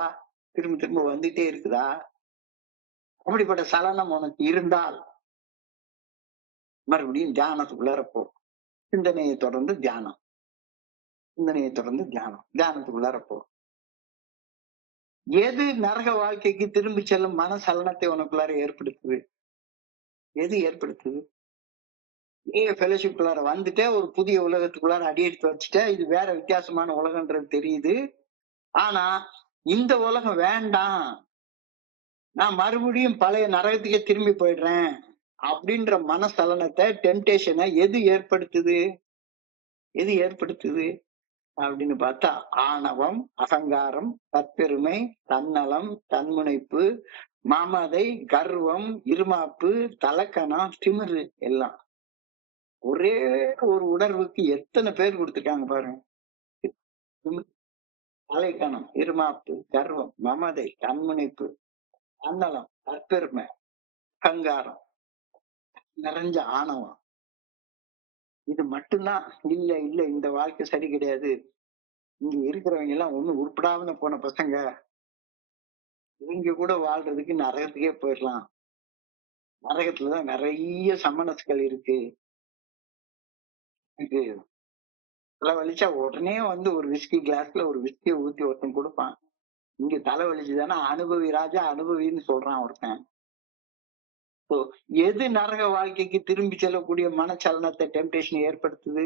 திரும்ப வந்துட்டே இருக்குதா? அப்படிப்பட்ட சலனம் உனக்கு இருந்தால் மறுபடியும் தியானத்துக்குள்ளார போ. சிந்தனையை தொடர்ந்து தியானத்துக்குள்ளார போ. எது நரக வாழ்க்கைக்கு திரும்பி செல்லும் மனசலனத்தை உனக்குள்ளார ஏற்படுத்துது? எது ஏற்படுத்துது? ஃபெலோஷிப்குள்ளார வந்துட்டு ஒரு புதிய உலகத்துக்குள்ளார அடி எடுத்து வச்சுட்ட, இது வேற வித்தியாசமான உலகன்றது தெரியுது. ஆனா இந்த உலகம் வேண்டாம், நான் மறுபடியும் பழைய நரகத்துக்கே திரும்பி போயிடுறேன் அப்படின்ற மனசலனத்தை, டெம்டேஷனை எது ஏற்படுத்துது? எது ஏற்படுத்துது அப்படின்னு பார்த்தா, ஆணவம், அகங்காரம், தற்பெருமை, தன்னலம், தன்முனைப்பு, மமதை, கர்வம், இருமாப்பு, தலக்கணம், திமிரு எல்லாம். ஒரே ஒரு உணர்வுக்கு எத்தனை பேர் கொடுத்துருக்காங்க பாருங்க. தலைக்கணம், இருமாப்பு, கர்வம், மமதை, தன்முனைப்பு, தன்னலம், தற்பெருமை, அகங்காரம், நிறைஞ்ச ஆணவம். இது மட்டும்தான் இல்ல இல்ல இந்த வாழ்க்கை சரி கிடையாது, இங்க இருக்கிறவங்க எல்லாம் ஒண்ணும் உருப்படாம போன பசங்க, இவங்க கூட வாழ்றதுக்கு நரகத்துக்கே போயிடலாம், நரகத்துலதான் நிறைய சமணசுகள் இருக்கு, இது தலைவலிச்சா உடனே வந்து ஒரு விஸ்கி கிளாஸ்ல ஒரு விஸ்கியை ஊத்தி ஒருத்தன் கொடுப்பான். இங்க தலைவலிச்சுதானே அனுபவி ராஜா அனுபவின்னு சொல்றான் ஒருத்தன். எது நரக வாழ்க்கைக்கு திரும்பி செல்லக்கூடிய மனச்சலனத்தை, டெம்டேஷனை ஏற்படுத்துது?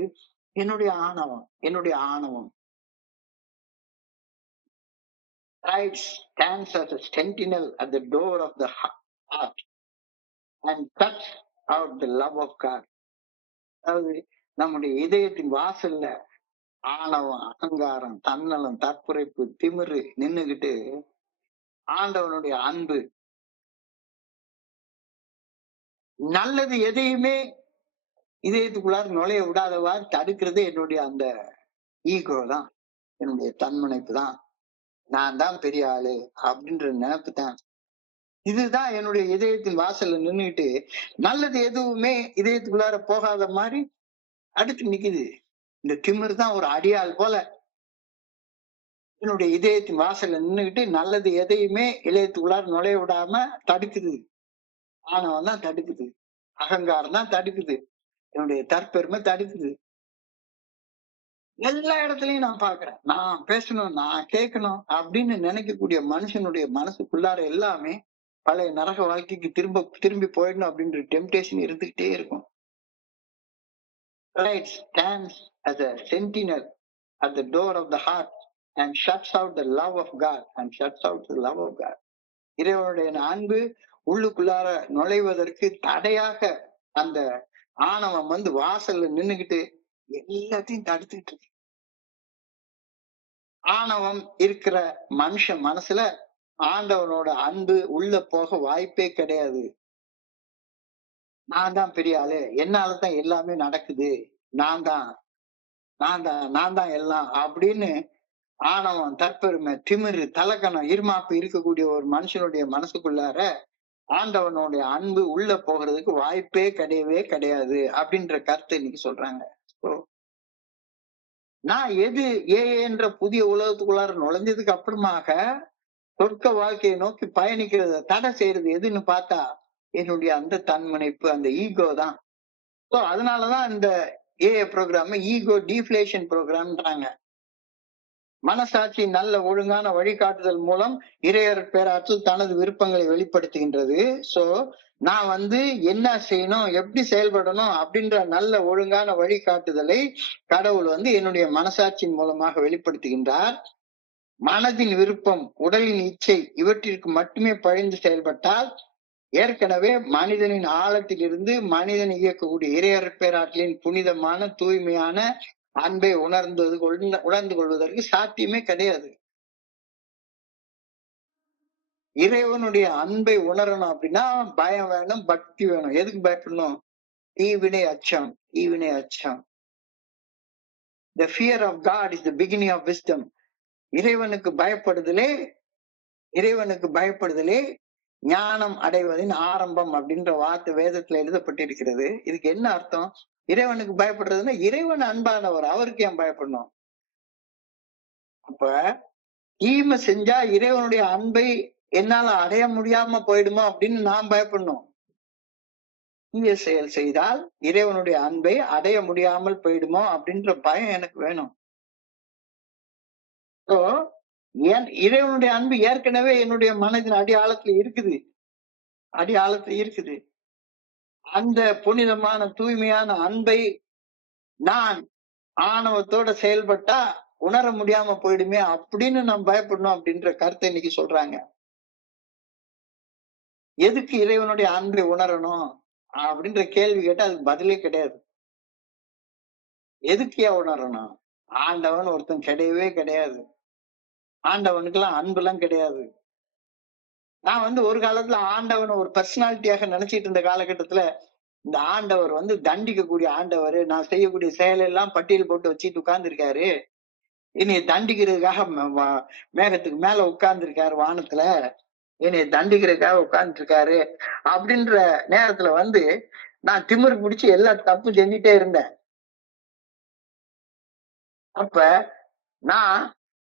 என்னுடைய ஆணவம், என்னுடைய ஆணவம். Pride stands as a sentinel at the door of the heart and cuts out the love of God. அதாவது நம்முடைய இதயத்தின் வாசல்ல ஆணவம், அகங்காரம், தன்னலம், தற்குறைப்பு, திமிரு நின்னுகிட்டு ஆண்டவனுடைய அன்பு, நல்லது எதையுமே இதயத்துக்குள்ளார நுழைய விடாதவாறு தடுக்கிறது என்னுடைய அந்த ஈகோ தான், என்னுடைய தன்முனைப்பு தான், நான் தான் பெரிய ஆளு அப்படின்ற நினைப்பு தான். இதுதான் என்னுடைய இதயத்தின் வாசல்ல நின்றுட்டு நல்லது எதுவுமே இதயத்துக்குள்ளார போகாத மாதிரி அடுத்து நிக்குது. இந்த திமிர் தான் ஒரு அடியாள் போல என்னுடைய இதயத்தின் வாசல்ல நின்றுகிட்டு நல்லது எதையுமே இதயத்துக்குள்ளார நுழைய விடாம தடுக்குது. ஆணவம் தான் தடுக்குது, அகங்காரம் தான் தடுக்குது, என்னுடைய தற்பெருமை தடுக்குது. எல்லா இடத்துலயும் நான் பாக்குறேன், நான் பேசணும், நான் கேட்கணும் அப்படின்னு நினைக்கக்கூடிய மனுஷனுடைய மனசுக்குள்ளார எல்லாமே பழைய நரக வாழ்க்கைக்கு திரும்பி போயிடணும் அப்படின்ற டெம்டேஷன் இருந்துகிட்டே இருக்கும். Pride stands as a sentinel at the door of the heart and shuts out the love of God and shuts out the love of God. இறைவனுடைய அன்பு உள்ளுக்குள்ளார நுழைவதற்கு தடையாக அந்த ஆணவம் வந்து வாசல்ல நின்னுகிட்டு எல்லாத்தையும் தடுத்துட்டு இருக்கு. ஆணவம் இருக்கிற மனுஷன் மனசுல ஆண்டவனோட அன்பு உள்ள போக வாய்ப்பே கிடையாது. நான் தான் பெரிய ஆளு, என்னாலதான் எல்லாமே நடக்குது, நான் தான் எல்லாம் அப்படின்னு ஆணவம், தற்பெருமை, திமிரு, தலக்கணம், இருமாப்பு இருக்கக்கூடிய ஒரு மனுஷனுடைய மனசுக்குள்ளார ஆண்டவனுடைய அன்பு உள்ள போகிறதுக்கு வாய்ப்பே கிடையவே கிடையாது அப்படின்ற கருத்தை இன்னைக்கு சொல்றாங்க. நான் எது என்ற புதிய உலகத்துக்குள்ளார நுழைஞ்சதுக்கு அப்புறமாக சொர்க்க வாழ்க்கையை நோக்கி பயணிக்கிறத தடை செய்யறது எதுன்னு பார்த்தா என்னுடைய அந்த தன்முனைப்பு, அந்த ஈகோ தான். சோ அதனாலதான் இந்த ப்ரோக்ராம் ஈகோ டீஃப்ளேஷன் ப்ரோக்ராம்ன்றாங்க. மனசாட்சி நல்ல ஒழுங்கான வழிகாட்டுதல் மூலம் இறையர் பேராற்றல் தனது விருப்பங்களை வெளிப்படுத்துகின்றது. சோ நான் வந்து என்ன செய்யணும், எப்படி செயல்படணும் அப்படின்ற நல்ல ஒழுங்கான வழிகாட்டுதலை கடவுள் வந்து என்னுடைய மனசாட்சியின் மூலமாக வெளிப்படுத்துகின்றார். மனதின் விருப்பம், உடலின் இச்சை இவற்றிற்கு மட்டுமே பழிந்து செயல்பட்டால் ஏற்கனவே மனிதனின் ஆழத்தில் இருந்து மனிதனை இயக்கக்கூடிய இறையர் பேராற்றலின் புனிதமான தூய்மையான அன்பை உணர்ந்து கொள்வதற்கு சாத்தியமே கிடையாது. இறைவனுடைய அன்பை உணரணும் அப்படின்னா பயம் வேணும், பக்தி வேணும். எதுக்கு பயப்படணும்? தீவினை அச்சம், தீவினை அச்சம். The fear of God is the beginning of wisdom. இறைவனுக்கு பயப்படுதலே ஞானம் அடைவதின் ஆரம்பம் அப்படின்ற வார்த்தை வேதத்துல எழுதப்பட்டிருக்கிறது. இதுக்கு என்ன அர்த்தம்? இறைவனுக்கு பயப்படுறதுன்னா இறைவன் அன்பானவர், அவருக்கு ஏன் பயப்படணும்? அப்ப தீமை செஞ்சா இறைவனுடைய அன்பை என்னால அடைய முடியாம போயிடுமோ அப்படின்னு நான் பயப்படணும். தீய செயல் செய்தால் இறைவனுடைய அன்பை அடைய முடியாமல் போயிடுமோ அப்படின்ற பயம் எனக்கு வேணும். ஏன் இறைவனுடைய அன்பு ஏற்கனவே என்னுடைய மனதின் அடியாழத்துல இருக்குது, அடியாழத்துல இருக்குது. அந்த புனிதமான தூய்மையான அன்பை நான் ஆணவத்தோட செயல்பட்டா உணர முடியாம போயிடுமே அப்படின்னு நான் பயப்படணும் அப்படின்ற கருத்தை இன்னைக்கு சொல்றாங்க. எதுக்கு இறைவனுடைய அன்பை உணரணும் அப்படின்ற கேள்வி கேட்டா அதுக்கு பதிலே கிடையாது. எதுக்கு உணரணும்? ஆண்டவன் ஒருத்தன் கிடையவே கிடையாது. ஆண்டவனுக்கெல்லாம் அன்பு எல்லாம் கிடையாது. நான் ஒரு காலத்துல ஆண்டவனை ஒரு பர்சனாலிட்டியாக நினைச்சிட்டு இருந்த காலகட்டத்துல இந்த ஆண்டவர் தண்டிக்கக்கூடிய ஆண்டவர், நான் செய்யக்கூடிய செயலெல்லாம் பட்டியல் போட்டு வச்சுட்டு உட்கார்ந்து இருக்காரு. என்னைய தண்டிக்கிறதுக்காக மேகத்துக்கு மேல உட்கார்ந்து இருக்காரு, வானத்துல என்னைய தண்டிக்கிறதுக்காக உட்கார்ந்து இருக்காரு அப்படின்ற நேரத்துல நான் திமிரு பிடிச்சு எல்லா தப்பு செஞ்சுட்டே இருந்தேன். அப்ப நான்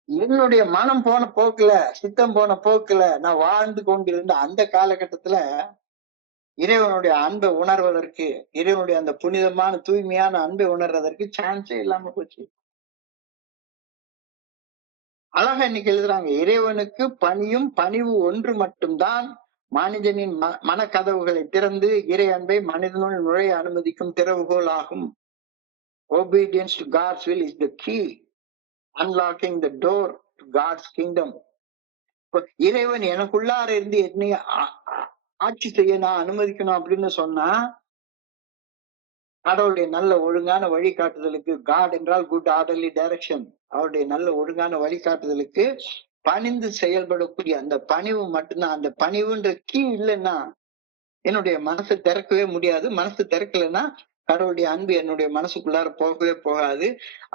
என்னுடைய மனம் போன போக்குல, சித்தம் போன போக்குல நான் வாழ்ந்து கொண்டிருந்த அந்த காலகட்டத்துல இறைவனுடைய அன்பை உணர்வதற்கு, இறைவனுடைய அந்த புனிதமான தூய்மையான அன்பை உணர்வதற்கு சான்ஸே இல்லாம போச்சு. அழகா இன்னைக்கு எழுதுறாங்க, இறைவனுக்கு பணியும் பணிவு ஒன்று மட்டும்தான் மனிதனின் மனக்கதவுகளை திறந்து இறை அன்பை மனிதனுள் நுழைய அனுமதிக்கும் திறவுகோல் ஆகும். Obedience to God's will is the key, unlocking the door to God's kingdom. இறைவன் எனக்குள்ளார இருந்து என்னை ஆட்சி செய்ய நான் அனுமதிக்கணும் அப்படின்னு சொன்னா கடவுளுடைய நல்ல ஒழுங்கான வழிகாட்டுதலுக்கு, காட் என்றால் குட் ஆர்டர்லி டைரக்ஷன், அவருடைய நல்ல ஒழுங்கான வழிகாட்டுதலுக்கு பணிந்து செயல்படக்கூடிய அந்த பணிவு மட்டும்தான். அந்த பணிவுன்ற கீ இல்லைன்னா என்னுடைய மனசை திறக்கவே முடியாது. மனசு திறக்கலைன்னா கடவுளுடைய அன்பு என்னுடைய மனசுக்குள்ளார போகவே போகாது.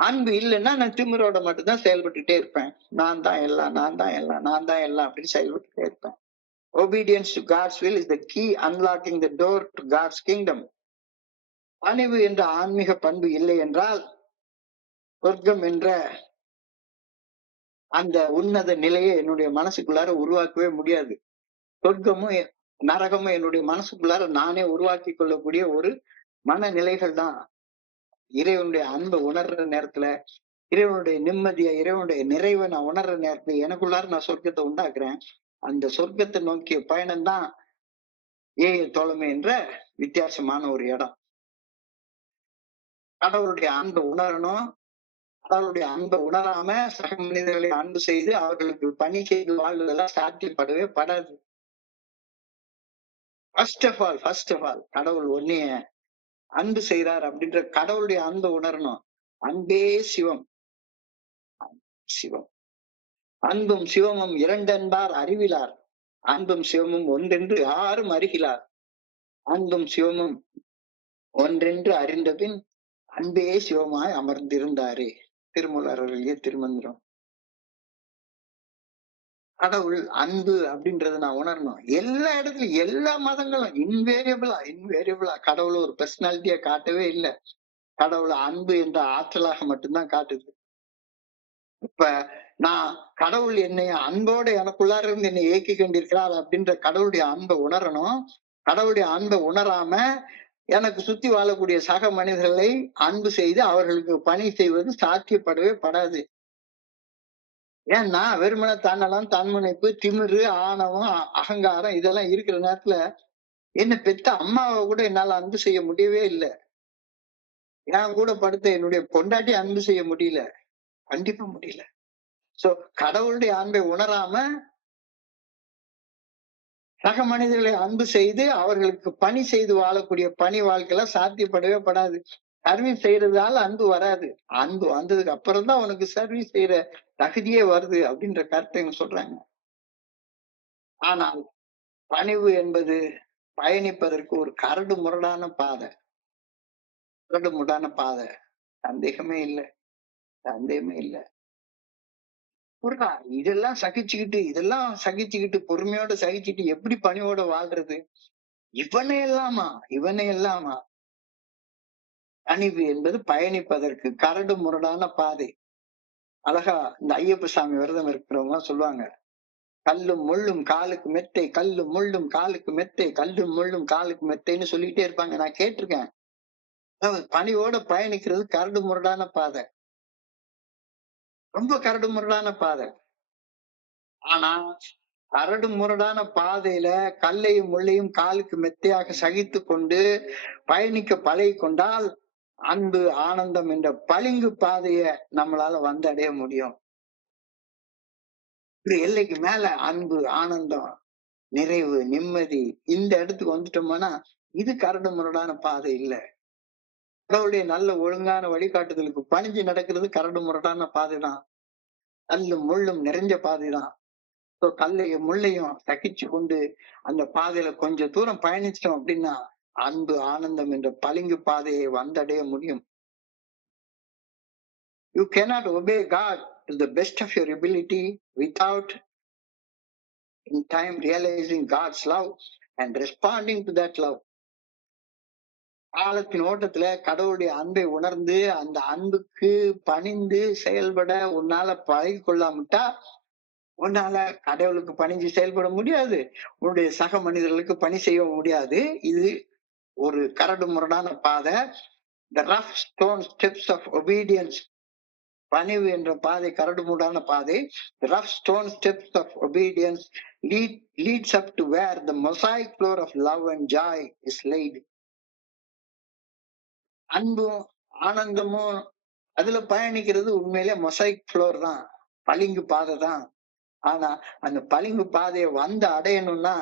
அன்பு இல்லைன்னா நான் திமிரோட மட்டும்தான் செயல்பட்டுட்டே இருப்பேன். நான் தான் எல்லாம், நான் தான் எல்லாம், நான் தான் எல்லாம் அப்படின்னு செயல்பட்டுட்டே இருப்பேன். Obedience to God's will is the key unlocking the door to God's kingdom. பணிவு என்ற ஆன்மீக பண்பு இல்லை என்றால் சொர்க்கம் என்ற அந்த உன்னத நிலையை என்னுடைய மனசுக்குள்ளார உருவாக்கவே முடியாது. சொர்க்கமும் நரகமும் என்னுடைய மனசுக்குள்ளார நானே உருவாக்கி கொள்ளக்கூடிய ஒரு மனநிலைகள் தான். இறைவனுடைய அன்பை உணர்ற நேரத்துல, இறைவனுடைய நிம்மதியை, இறைவனுடைய நிறைவை நான் உணர்ற நேரத்துல எனக்குள்ளார நான் சொர்க்கத்தை உண்டாக்குறேன். அந்த சொர்க்கத்தை நோக்கிய பயணம் தான் ஏய தோழமை என்ற வித்தியாசமான ஒரு இடம். கடவுளுடைய அன்பை உணரணும். கடவுளுடைய அன்பை உணராம சக மனிதர்களை அன்பு செய்து அவர்களுக்கு பணி செய்து வாழ்வதெல்லாம் சாத்தியப்படவே படாது. ஃபர்ஸ்ட் ஆஃப் ஆல் கடவுள் ஒன்னைய அன்பு செய்யறார் அப்படின்ற கடவுளுடைய அன்பை உணரணும். அன்பே சிவம், சிவம். அன்பும் சிவமும் இரண்டென்பார் அறிவிலார், அன்பும் சிவமும் ஒன்றென்று யாரும் அறிகிறார். அன்பும் சிவமும் ஒன்றென்று அறிந்தபின் அன்பே சிவமாய் அமர்ந்திருந்தாரே. திருமூலர் எழுதிய திருமந்திரம். கடவுள் அன்பு அப்படின்றத நான் உணரணும். எல்லா இடத்துலயும் எல்லா மதங்களும் இன்வேரியபிளா கடவுளை ஒரு பர்சனாலிட்டியா காட்டவே இல்லை. கடவுளை அன்பு என்ற ஆற்றலாக மட்டும்தான் காட்டுது. இப்ப நான் கடவுள் என்னை அன்போட எனக்குள்ளார இருந்து என்னை இயக்கி கொண்டிருக்கிறார் அப்படின்ற கடவுளுடைய அன்பை உணரணும். கடவுளுடைய அன்பை உணராம எனக்கு சுத்தி வாழக்கூடிய சக மனிதர்களை அன்பு செய்து அவர்களுக்கு பணி செய்வது சாத்தியப்படவே படாது. ஏன்னா வெறுமன தன்னலம், தன்முனைப்பு, திமிரு, ஆணவம், அகங்காரம் இதெல்லாம் இருக்கிற நேரத்துல என்ன பெத்த அம்மாவை கூட என்னால அன்பு செய்ய முடியவே இல்லை. என் கூட படுத்த என்னுடைய பொண்டாட்டி அன்பு செய்ய முடியல, கண்டிப்பா முடியல. சோ கடவுளுடைய அன்பை உணராம சக மனிதர்களை அன்பு செய்து அவர்களுக்கு பணி செய்து வாழக்கூடிய பணி வாழ்க்கையில சாத்தியப்படவே படாது. சர்வீஸ் செய்யறதால அன்பு வராது. அன்பு வந்ததுக்கு அப்புறம் தான் உனக்கு சர்வீஸ் செய்யற தகுதியே வருது அப்படின்ற கருத்தை சொல்றாங்க. ஆனால் பணிவு என்பது பயணிப்பதற்கு ஒரு கரடு முரடான பாதை, கரடு முரடான பாதை. சந்தேகமே இல்லை. இதெல்லாம் சகிச்சுக்கிட்டு பொறுமையோட சகிச்சுட்டு எப்படி பணியோட வாழ்றது? இவனே இல்லாமா பணிவு என்பது பயணிப்பதற்கு கரடு முரடான பாதை. அழகா இந்த ஐயப்ப சாமி விரதம் இருக்கிறவங்க சொல்லுவாங்க, கல்லும் முள்ளும் காலுக்கு மெத்தை, கல்லும் முள்ளும் காலுக்கு மெத்தை, கல்லும் முள்ளும் காலுக்கு மெத்தைன்னு சொல்லிட்டே இருப்பாங்க. நான் கேட்டிருக்கேன். பணியோட பயணிக்கிறது கரடு முரடான பாதை, ரொம்ப கரடு முரடான பாதை. ஆனா கரடு முரடான பாதையில கல்லையும் முள்ளையும் காலுக்கு மெத்தையாக சகித்து கொண்டு பயணிக்க பழகி கொண்டால் அன்பு ஆனந்தம் என்ற பளிங்கு பாதைய நம்மளால வந்தடைய முடியும். ஒரு எல்லைக்கு மேல அன்பு ஆனந்தம் நிறைவு நிம்மதி இந்த இடத்துக்கு வந்துட்டோம்னா இது கரடு முரடான பாதை இல்ல. கடவுளுடைய நல்ல ஒழுங்கான வழிகாட்டுதலுக்கு பணிஞ்சு நடக்கிறது கரடு முரடான பாதை தான். கல்லும் முள்ளும் நிறைஞ்ச பாதை தான். கல்லையும் முள்ளையும் சகிச்சு கொண்டு அந்த பாதையில கொஞ்சம் தூரம் பயணிச்சிட்டோம் அப்படின்னா அன்பு ஆனந்தம் என்ற பளிங்கு பாதையை வந்தடைய முடியும். You cannot obey God to the best of your ability without in time realizing God's love and responding to that love. காலத்தின் ஓட்டத்துல கடவுளுடைய அன்பை உணர்ந்து அந்த அன்புக்கு பணிந்து செயல்பட உன்னால பழகி கொள்ளாமட்டா உன்னால கடவுளுக்கு பணிஞ்சு செயல்பட முடியாது, உன்னுடைய சக மனிதர்களுக்கு பணி செய்ய முடியாது. இது ஒரு கரடு முரடான பாதை. The rough stone steps of obedience, பணிவு என்ற பாதை கரடு முரடான பாதை. The rough stone steps of obedience leads up to where the mosaic floor of love and joy is laid. அன்பும் ஆனந்தமும் அதுல பயணிக்கிறது உண்மையிலே மொசைக் ஃப்ளோர் தான், பளிங்கு பாதை தான். ஆனா அந்த பளிங்கு பாதையை வந்து அடையணும்னா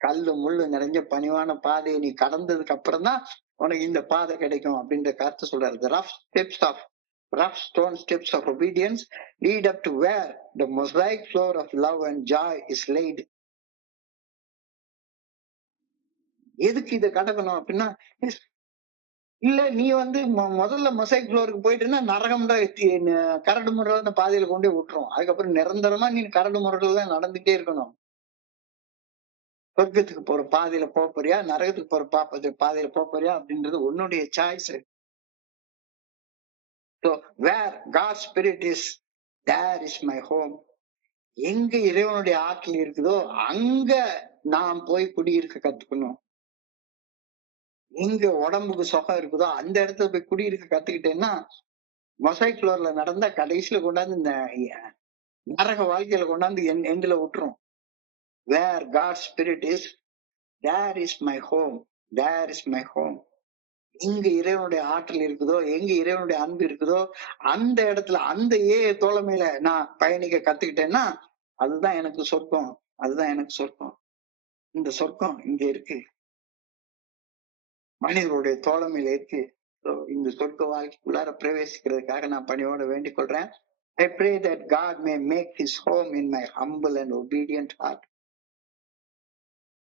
கல்லு முள்ளு நிறைஞ்ச பணிவான பாதையை நீ கடந்ததுக்கு அப்புறம் தான் உனக்கு இந்த பாதை கிடைக்கும் அப்படின்ற கருத்து சொல்றாரு. The rough stone steps of obedience lead up to where the mosaic floor of love and joy is laid. எதுக்கு இதை கடக்கணும் அப்படின்னா, இல்ல நீ வந்து முதல்ல மொசைக் ஃப்ளோருக்கு போயிட்டுன்னா நரகம் தான் கரடு முரடான பாதையில கொண்டு விட்டுரும். அதுக்கப்புறம் நிரந்தரமா நீ கரடு முரடுல தான் நடந்துட்டே இருக்கணும். சொர்க்கத்துக்கு போற பாதையில போறியா நரகத்துக்கு போற பாதையில போறியா அப்படின்றது உன்னுடைய choice. So where God's spirit is, there is my home. எங்க இறைவனுடைய ஆற்றல் இருக்குதோ அங்க நான் போய் குடியிருக்க கத்துக்கணும். எங்க உடம்புக்கு சுகம் இருக்குதோ அந்த இடத்துல போய் குடியிருக்க கத்துக்கிட்டேன்னா மொசைக் ஃப்ளோர்ல நடந்தா கடைசியில கொண்டாந்து இந்த நரக வாழ்க்கையில கொண்டாந்து எண்டுல விட்டுரும். Where God's spirit is, there is my home. There is my home. எங்க இறைவனுடைய ஆற்றல் இருக்குதோ எங்க இறைவனுடைய அன்பு இருக்குதோ அந்த இடத்துல அந்த தோழமையில நான் பயணிக்க கத்துக்கிட்டேன்னா அதுதான் எனக்கு சொர்க்கம். அதுதான் எனக்கு சொர்க்கம். இந்த சொர்க்கம் இங்க இருக்கு, மனிதர்களுடைய தோழமையில இருக்கு. இந்த சொர்க்க வாழ்க்கைக்குள்ளார பிரவேசிக்கிறதுக்காக நான் பணியோட வேண்டிக் கொள்றேன். I pray that God may make his home in my humble and obedient heart.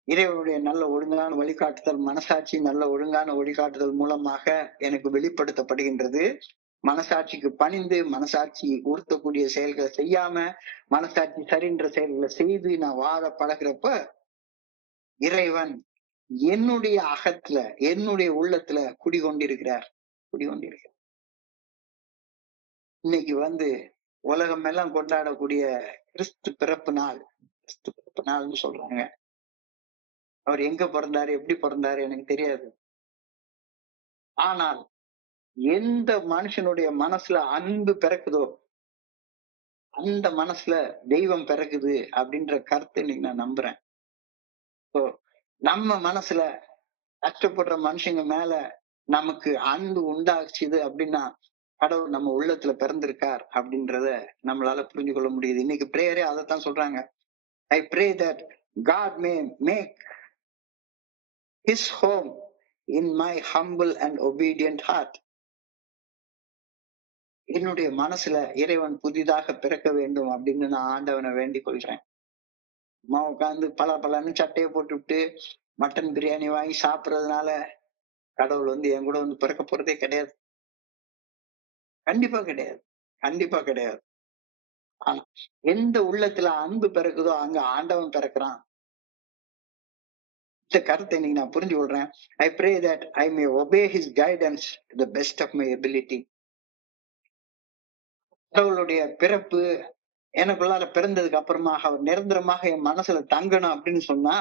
இறைவனுடைய நல்ல ஒழுங்கான வழிகாட்டுதல் மனசாட்சி நல்ல ஒழுங்கான வழிகாட்டுதல் மூலமாக எனக்கு வெளிப்படுத்தப்படுகின்றது. மனசாட்சிக்கு பணிந்து மனசாட்சி உறுத்தக்கூடிய செயல்களை செய்யாம மனசாட்சி சரின்ற செயல்களை செய்து நான் வாழ பழகிறப்ப இறைவன் என்னுடைய அகத்துல என்னுடைய உள்ளத்துல குடிகொண்டிருக்கிறார். இன்னைக்கு வந்து உலகம் எல்லாம் கொண்டாடக்கூடிய கிறிஸ்து பிறப்பு நாள்னு சொல்றாங்க. அவர் எங்க பிறந்தாரு எப்படி பிறந்தாரு எனக்கு தெரியாது. ஆனால் எந்த மனுஷனுடைய மனசுல அன்பு பிறக்குதோ அந்த மனசுல தெய்வம் பிறக்குது அப்படின்ற கருத்து இன்னைக்கு நான் நம்புறேன். நம்ம மனசுல கஷ்டப்படுற மனுஷங்க மேல நமக்கு அன்பு உண்டாச்சுது அப்படின்னா கடவுள் நம்ம உள்ளத்துல பிறந்திருக்கார் அப்படின்றத நம்மளால புரிஞ்சு கொள்ள முடியுது. இன்னைக்கு பிரேயரே அதைத்தான் சொல்றாங்க. I pray that God may make his home in my humble and obedient heart. என்னுடைய மனசுல இறைவன் புதிதாக பிறக்க வேண்டும் அப்படின்னு நான் ஆண்டவனை வேண்டிக் கொள்கிறேன். அம்மா உட்காந்து பலன்னு சட்டையை போட்டுவிட்டு மட்டன் பிரியாணி வாங்கி சாப்பிடுறதுனால கடவுள் வந்து என் கூட வந்து பிறக்க போறதே கிடையாது. கண்டிப்பா கிடையாது, கண்டிப்பா கிடையாது. ஆனா எந்த உள்ளத்துல அன்பு பிறக்குதோ அங்க ஆண்டவன் பிறக்கிறான். இந்த கருத்தை இன்னைக்கு நான் புரிஞ்சு கொள்றேன். I pray that I may obey his guidance to the best of my ability. கடவுளுடைய பிறப்பு எனக்குள்ளார பிறந்ததுக்கு அப்புறமாக அவர் நிரந்தரமாக என் மனசுல தங்கணும் அப்படின்னு சொன்னா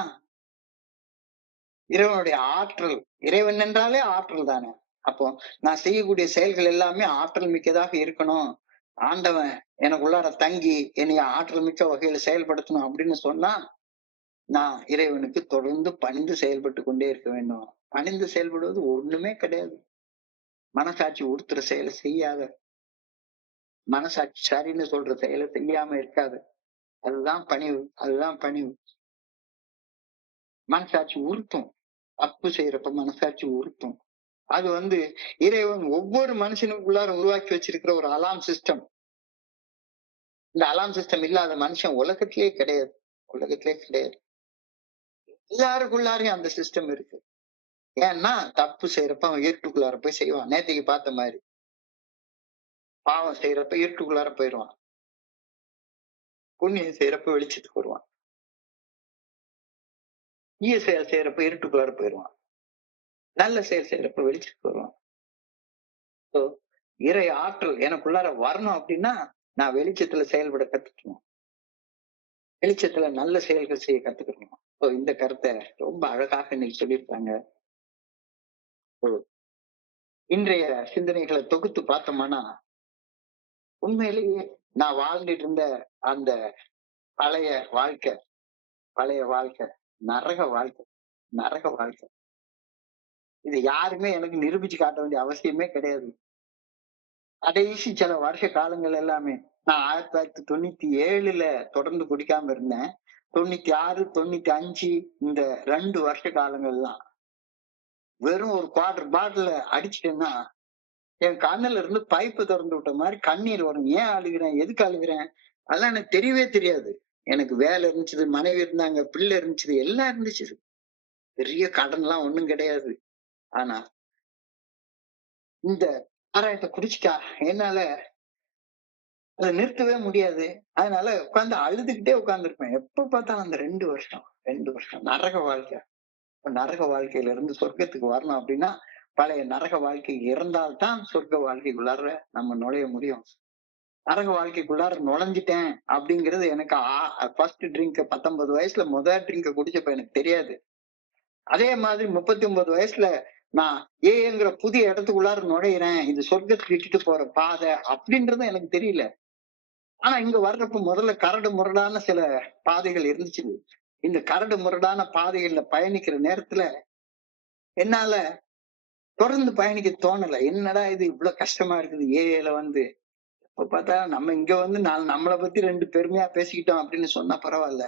இறைவனுடைய ஆற்றல், இறைவன் என்றாலே ஆற்றல் தானே. அப்போ நான் செய்யக்கூடிய செயல்கள் எல்லாமே ஆற்றல் மிக்கதாக இருக்கணும். ஆண்டவன் எனக்குள்ளார தங்கி என்னைய ஆற்றல் மிக்க வகையில செயல்படுத்தணும் அப்படின்னு சொன்னா நான் இறைவனுக்கு தொடர்ந்து பணிந்து செயல்பட்டு கொண்டே இருக்க வேண்டும். பணிந்து செயல்படுவது ஒண்ணுமே கிடையாது. மனசாட்சி உறுத்துற செயலை செய்யாத, மனசாட்சி சரின்னு சொல்ற செயலை செய்யாம இருக்காது. அதுதான் பணிவு, அதுதான் பணிவு. மனசாட்சி உறுத்தும், தப்பு செய்யறப்ப மனசாட்சி உறுத்தும். அது இறைவன் ஒவ்வொரு மனுஷனுக்குள்ளார உருவாக்கி வச்சிருக்கிற ஒரு அலாம் சிஸ்டம். இந்த அலாம் சிஸ்டம் இல்லாத மனுஷன் உலகத்திலே கிடையாது, உலகத்திலே கிடையாது. எல்லாருக்குள்ளாரையும் அந்த சிஸ்டம் இருக்கு. ஏன்னா தப்பு செய்யறப்ப அவன் இருட்டுக்குள்ளார போய் செய்வான். நேத்தைக்கு பார்த்த மாதிரி பாவம் செய்யறப்ப இருட்டுக்குள்ளார போயிடுவான், புண்ணியம் செய்யறப்ப வெளிச்சத்துக்கு வருவான், தீய செயல் செய்யறப்ப இருட்டுக்குள்ளார போயிடுவான், நல்ல செயல் செய்யறப்ப வெளிச்சத்துக்கு வருவான். இறை ஆற்றல் எனக்குள்ளார வரணும் அப்படின்னா நான் வெளிச்சத்துல செயல்பட கத்துக்கணும், வெளிச்சத்துல நல்ல செயல்கள் செய்ய கத்துக்கணும். இந்த கருத்தை ரொம்ப அழகாக இன்னைக்கு சொல்லியிருக்காங்க. இன்றைய சிந்தனைகளை தொகுத்து பார்த்தோம்னா உண்மையிலேயே நான் வாழ்ந்துட்டு இருந்த அந்த பழைய வாழ்க்கை, பழைய வாழ்க்கை நரக வாழ்க்கை, நரக வாழ்க்கை. இது யாருமே எனக்கு நிரூபிச்சு காட்ட வேண்டிய அவசியமே கிடையாது. கடைசி சில வருஷ காலங்கள் எல்லாமே நான் 1997 தொடர்ந்து குடிக்காம இருந்தேன். 96, 95 இந்த 2 வருஷ காலங்கள்லாம் வெறும் ஒரு குவார்டர் பாட்டில அடிச்சிட்டேன்னா என் கண்ணுல இருந்து பைப்பு திறந்து விட்ட மாதிரி கண்ணீர் வரும். ஏன் அழுகிறேன், எதுக்கு அழுகிறேன் அதெல்லாம் எனக்கு தெரியவே தெரியாது. எனக்கு வேலை இருந்துச்சு, மனைவி இருந்தாங்க, பிள்ளை இருந்துச்சு, எல்லாம் இருந்துச்சு. பெரிய கடன் எல்லாம் ஒண்ணும் கிடையாது. ஆனா இந்த ஆராயத்தை குடிச்சிட்டா என்னால அதை நிறுத்தவே முடியாது. அதனால உட்கார்ந்து அழுதுகிட்டே உட்கார்ந்துருப்பேன். எப்ப பார்த்தாலும் அந்த 2 வருஷம் நரக வாழ்க்கை. நரக வாழ்க்கையில இருந்து சொர்க்கத்துக்கு வரணும் அப்படின்னா பழைய நரக வாழ்க்கை இறந்தால்தான் சொர்க்க வாழ்க்கைக்குள்ளார நம்ம நுழைய முடியும். நரக வாழ்க்கைக்குள்ளார நுழைஞ்சிட்டேன் அப்படிங்கிறது எனக்கு ஃபர்ஸ்ட் ட்ரிங்க் 19 வயசுல முதல் ட்ரிங்க குடிச்சப்ப எனக்கு தெரியாது. அதே மாதிரி 39 வயசுல நான் ஏங்கிற புதிய இடத்துக்குள்ளார நுழையிறேன், இது சொர்க்கத்துக்கு இட்டுட்டு போற பாதை அப்படின்றதும் எனக்கு தெரியல. ஆனா இங்க வர்றப்ப முதல்ல கரடு முரடான சில பாதைகள் இருந்துச்சு. இந்த கரடு முரடான பாதைகள்ல பயணிக்கிற நேரத்துல என்னால தொடர்ந்து பயணிக்க தோணல. என்னடா இது இவ்வளவு கஷ்டமா இருக்குது ஏல இப்ப பார்த்தா நம்ம இங்க நம்மளை பத்தி 2 பெருமையா பேசிக்கிட்டோம் அப்படின்னு சொன்னா பரவாயில்ல.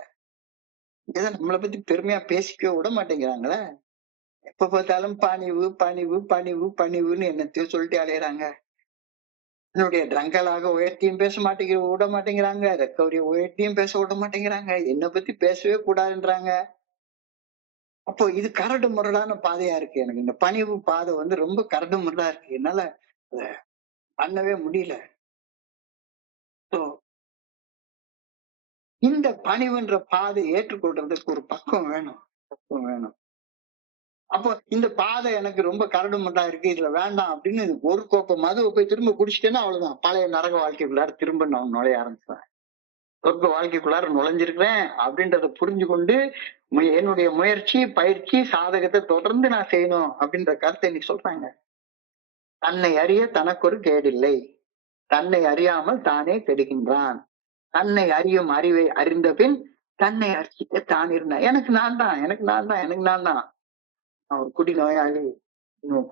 இங்கதான் நம்மளை பத்தி பெருமையா பேசிக்க விட மாட்டேங்கிறாங்களே. எப்ப பார்த்தாலும் பணிவு பணிவு பணிவு பணிவுன்னு என்னத்தையும் சொல்லிட்டு அலையறாங்க. என்னுடைய ட்ரங்கலாக உயர்த்தியும் பேச விட மாட்டேங்கிறாங்க, ரெக்கவரிய உயர்த்தியும் பேச விட மாட்டேங்கிறாங்க, என்னை பத்தி பேசவே கூடாதுன்றாங்க. அப்போ இது கரடு முரடான பாதையா இருக்கு. எனக்கு இந்த பணிவு பாதை ரொம்ப கரடு முரடா இருக்கு. என்னால பண்ணவே முடியல. இந்த பணிவுன்ற பாதை ஏற்றுக்கொள்றதுக்கு ஒரு பக்கம் வேணும், பக்கம் வேணும். அப்போ இந்த பாதை எனக்கு ரொம்ப கரடு முரடா இருக்கு, இதுல வேண்டாம் அப்படின்னு ஒரு கோப்பை மதுவை போய் திரும்ப குடிச்சிட்டேன்னா அவ்வளவுதான், பழைய நரக வாழ்க்கைக்குள்ளார திரும்ப நான் நுழைய ஆரம்பிச்சேன். சொர்க்க வாழ்க்கைக்குள்ளார நுழைஞ்சிருக்கிறேன் அப்படின்றத புரிஞ்சு கொண்டு என்னுடைய முயற்சி பயிற்சி சாதகத்தை தொடர்ந்து நான் செய்யணும் அப்படின்ற கருத்தை இன்னைக்கு சொல்றாங்க. தன்னை அறிய தனக்கு ஒரு கேடில்லை, தன்னை அறியாமல் தானே கெடுகின்றான், தன்னை அறியும் அறிவை அறிந்த பின் தன்னை அர்ச்சிக்க தான் இருந்தான். எனக்கு நான் தான், எனக்கு நான் தான், எனக்கு நான் தான். நான் ஒரு குடி நோயாளி,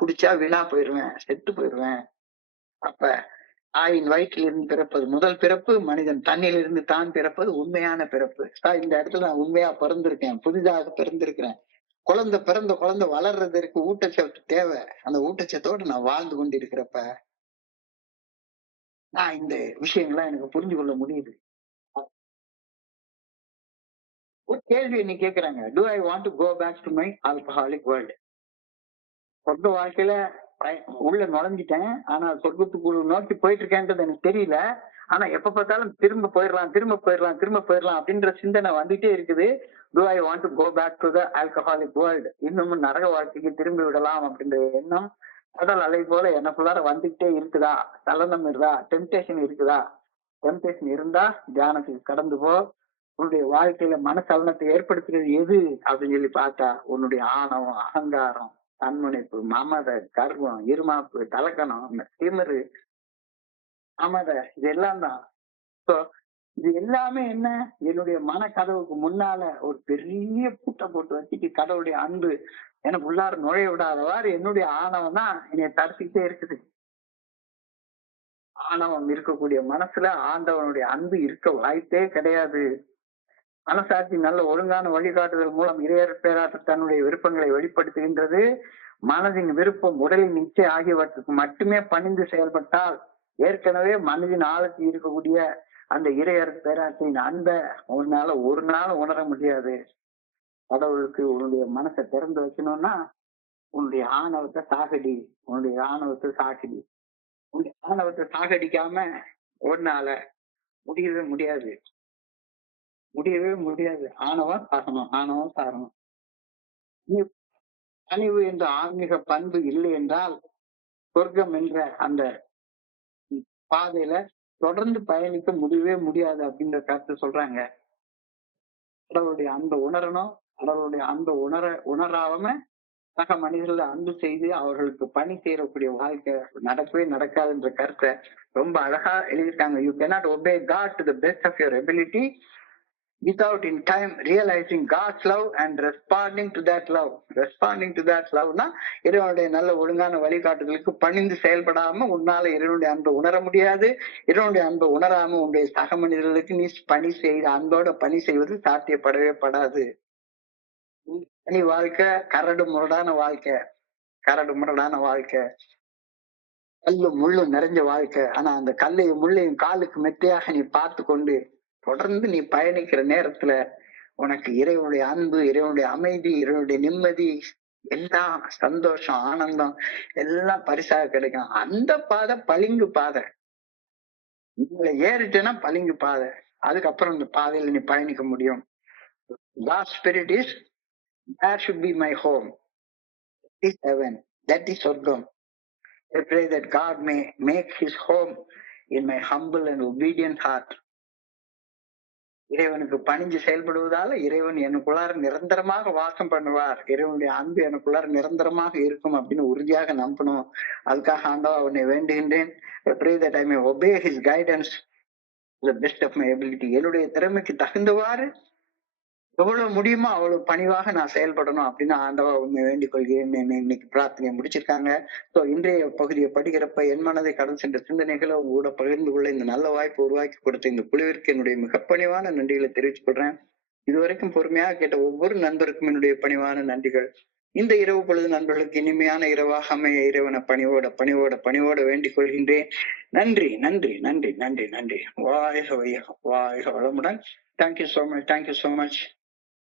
குடிச்சா வீணா போயிருவேன், செத்து போயிருவேன். அப்ப ஆயின் வயிற்றில் இருந்து பிறப்பது முதல் பிறப்பு, மனிதன் தண்ணியிலிருந்து தான் பிறப்பது உண்மையான பிறப்பு. இந்த இடத்துல நான் உண்மையா பிறந்திருக்கேன், புதிதாக பிறந்திருக்கிறேன். பிறந்த குழந்தை வளர்றதற்கு ஊட்டச்சத்து தேவை. அந்த ஊட்டச்சத்தோடு நான் வாழ்ந்து கொண்டிருக்கிறப்ப நான் இந்த விஷயங்கள்லாம் எனக்கு புரிஞ்சு கொள்ள முடியுது. ஒரு கேள்வி என்ன கேக்குறாங்க, do I want to go back to my alcoholic world? சொர்க்க வாழ்க்கையில உள்ள நுழைஞ்சிட்டேன், ஆனா சொர்க்கத்துக்குள்ள நோக்கி போயிட்டு இருக்கேன்றது எனக்கு தெரியல. ஆனா எப்ப பார்த்தாலும் திரும்ப போயிடலாம் திரும்ப போயிடலாம் திரும்ப போயிடலாம் அப்படின்ற சிந்தனை வந்துட்டே இருக்குது. do I want to go back to the alcoholic world? இன்னமும் நரக வாழ்க்கைக்கு திரும்பி விடலாம் அப்படின்ற எண்ணம் கடல் அலை போல எனக்குள்ளார வந்துகிட்டே இருக்குதா, சலனம் இருக்குதா, டெம்டேஷன் இருக்குதா? டெம்டேஷன் இருந்தா தியானத்துக்கு கடந்து போ. உன்னுடைய வாழ்க்கையில மனசலனத்தை ஏற்படுத்துறது எது அப்படின்னு சொல்லி பார்த்தா உன்னுடைய ஆணவம், அகங்காரம், தன்முனைப்பு, மமதை, கர்வம், இருமாப்பு, தலக்கணம், திமிரு, ஆமாங்க, இது எல்லாம் தான். So, இது எல்லாமே என்ன, என்னுடைய மனக்கதவுக்கு முன்னால ஒரு பெரிய பூட்டை போட்டு வச்சுட்டு கடவுளுடைய அன்பு எனக்கு உள்ளார நுழைய விடாதவாறு என்னுடைய ஆணவம் தான் என்னைய தடுத்துக்கிட்டே இருக்குது. ஆணவம் இருக்கக்கூடிய மனசுல ஆண்டவனுடைய அன்பு இருக்க வாய்ப்பே கிடையாது. மனசாட்சி நல்ல ஒழுங்கான வழிகாட்டுதல் மூலம் இறையர் பேராற்று தன்னுடைய விருப்பங்களை வெளிப்படுத்துகின்றது. மனதின் விருப்பம் உடலின் இச்சை ஆகியவற்றுக்கு மட்டுமே பணிந்து செயல்பட்டால் ஏற்கனவே மனதின் ஆழத்தில் இருக்கக்கூடிய அந்த இறையர் பேராற்றின் அன்பை உன்னால ஒரு நாள் உணர முடியாது. கடவுளுக்கு உன்னுடைய மனசை திறந்து வைக்கணும்னா உன்னுடைய ஆணவத்தை சாகடி, உன்னுடைய ஆணவத்தை சாகடி. உன்னுடைய ஆணவத்தை சாகடிக்காம உன்னால முடியவே முடியாது, முடியவே முடியாது. ஆணவம் சாகணும், ஆணவம் சாகணும். பணிவு என்ற ஆன்மீக பண்பு இல்லை என்றால் சொர்க்கம் என்ற அந்த பாதையில தொடர்ந்து பயணிக்க முடியவே முடியாது அப்படின்ற கருத்து சொல்றாங்க. கடவுளுடைய அன்பை உணரணும். கடவுளுடைய அன்பை உணராம சக மனிதர்களை அன்பு செய்து அவர்களுக்கு பணி செய்யக்கூடிய வாழ்க்கை நடக்கவே நடக்காதுன்ற கருத்தை ரொம்ப அழகா எழுதியிருக்காங்க. You cannot obey God to the best of your ability without in time realizing God's love and responding to that love. Responding to that love னா இறைவனுடைய நல்ல ஒழுங்கான வழிகாட்டுதலுக்கு பணிந்து செயல்படாம உன்னால இறைவனுடைய அன்பை உணர முடியாது. இறைவனுடைய அன்பை உணராம உன்னுடைய சக மனிதர்களுக்கு நீ பணி செய்து அன்போட பணி செய்வது சாத்தியப்படவே படாது. தனி வாழ்க்கை கரடு முரடான வாழ்க்கை, கரடு முரடான வாழ்க்கை, கல்லு முள்ளு நிறைஞ்ச வாழ்க்கை. ஆனா அந்த கல்லையும் முள்ளையும் காலுக்கு மெத்தையாக நீ பார்த்து கொண்டு தொடர்ந்து நீ பயணிக்கிற நேரத்துல உனக்கு இறைவனுடைய அன்பு, இறைவனுடைய அமைதி, இறைவனுடைய நிம்மதி, எல்லாம் சந்தோஷம், ஆனந்தம் எல்லாம் பரிசாக கிடைக்கும். அந்த பாதை பளிங்கு பாதை. இதுல ஏறிட்டேன்னா பளிங்கு பாதை. அதுக்கப்புறம் இந்த பாதையில நீ பயணிக்க முடியும். God's spirit is, that should be my home. That is heaven. That is சொர்க்கம். I pray that God may make his home in my humble and obedient heart. இறைவனுக்கு பணிஞ்சு செயல்படுவதால இறைவன் எனக்குள்ளார நிரந்தரமாக வாசம் பண்ணுவார். இறைவனுடைய அன்பு எனக்குள்ளார நிரந்தரமாக இருக்கும் அப்படின்னு உறுதியாக நம்பணும். அதுக்காக ஆண்டவா அவனை வேண்டுகின்றேன். I pray that I may obey his guidance to the best of my ability. என்னுடைய திறமைக்கு தகுந்தவாறு எவ்வளவு முடியுமோ அவ்வளவு பணிவாக நான் செயல்படணும் அப்படின்னு ஆண்டவா உண்மை வேண்டிக் கொள்கிறேன். இன்னைக்கு பிரார்த்தனையை முடிச்சிருக்காங்க. ஸோ இன்றைய பகுதியை படிக்கிறப்ப என் மனதை கடந்து சென்ற சிந்தனைகளை உங்க கூட பகிர்ந்து கொள்ள இந்த நல்ல வாய்ப்பு உருவாக்கி கொடுத்த இந்த குழுவிற்கு என்னுடைய மிக பணிவான நன்றிகளை தெரிவித்துக் கொள்றேன். இதுவரைக்கும் பொறுமையாக கேட்ட ஒவ்வொரு நண்பருக்கும் என்னுடைய பணிவான நன்றிகள். இந்த இரவு பொழுது நண்பர்களுக்கு இனிமையான இரவாக அமைய இறைவனை பணிவோட பணிவோட பணிவோட வேண்டிக் கொள்கின்றேன். நன்றி நன்றி நன்றி நன்றி நன்றி. வாழ்க வையகம், வாழ்க வளமுடன். Thank you so much. Thank you so much.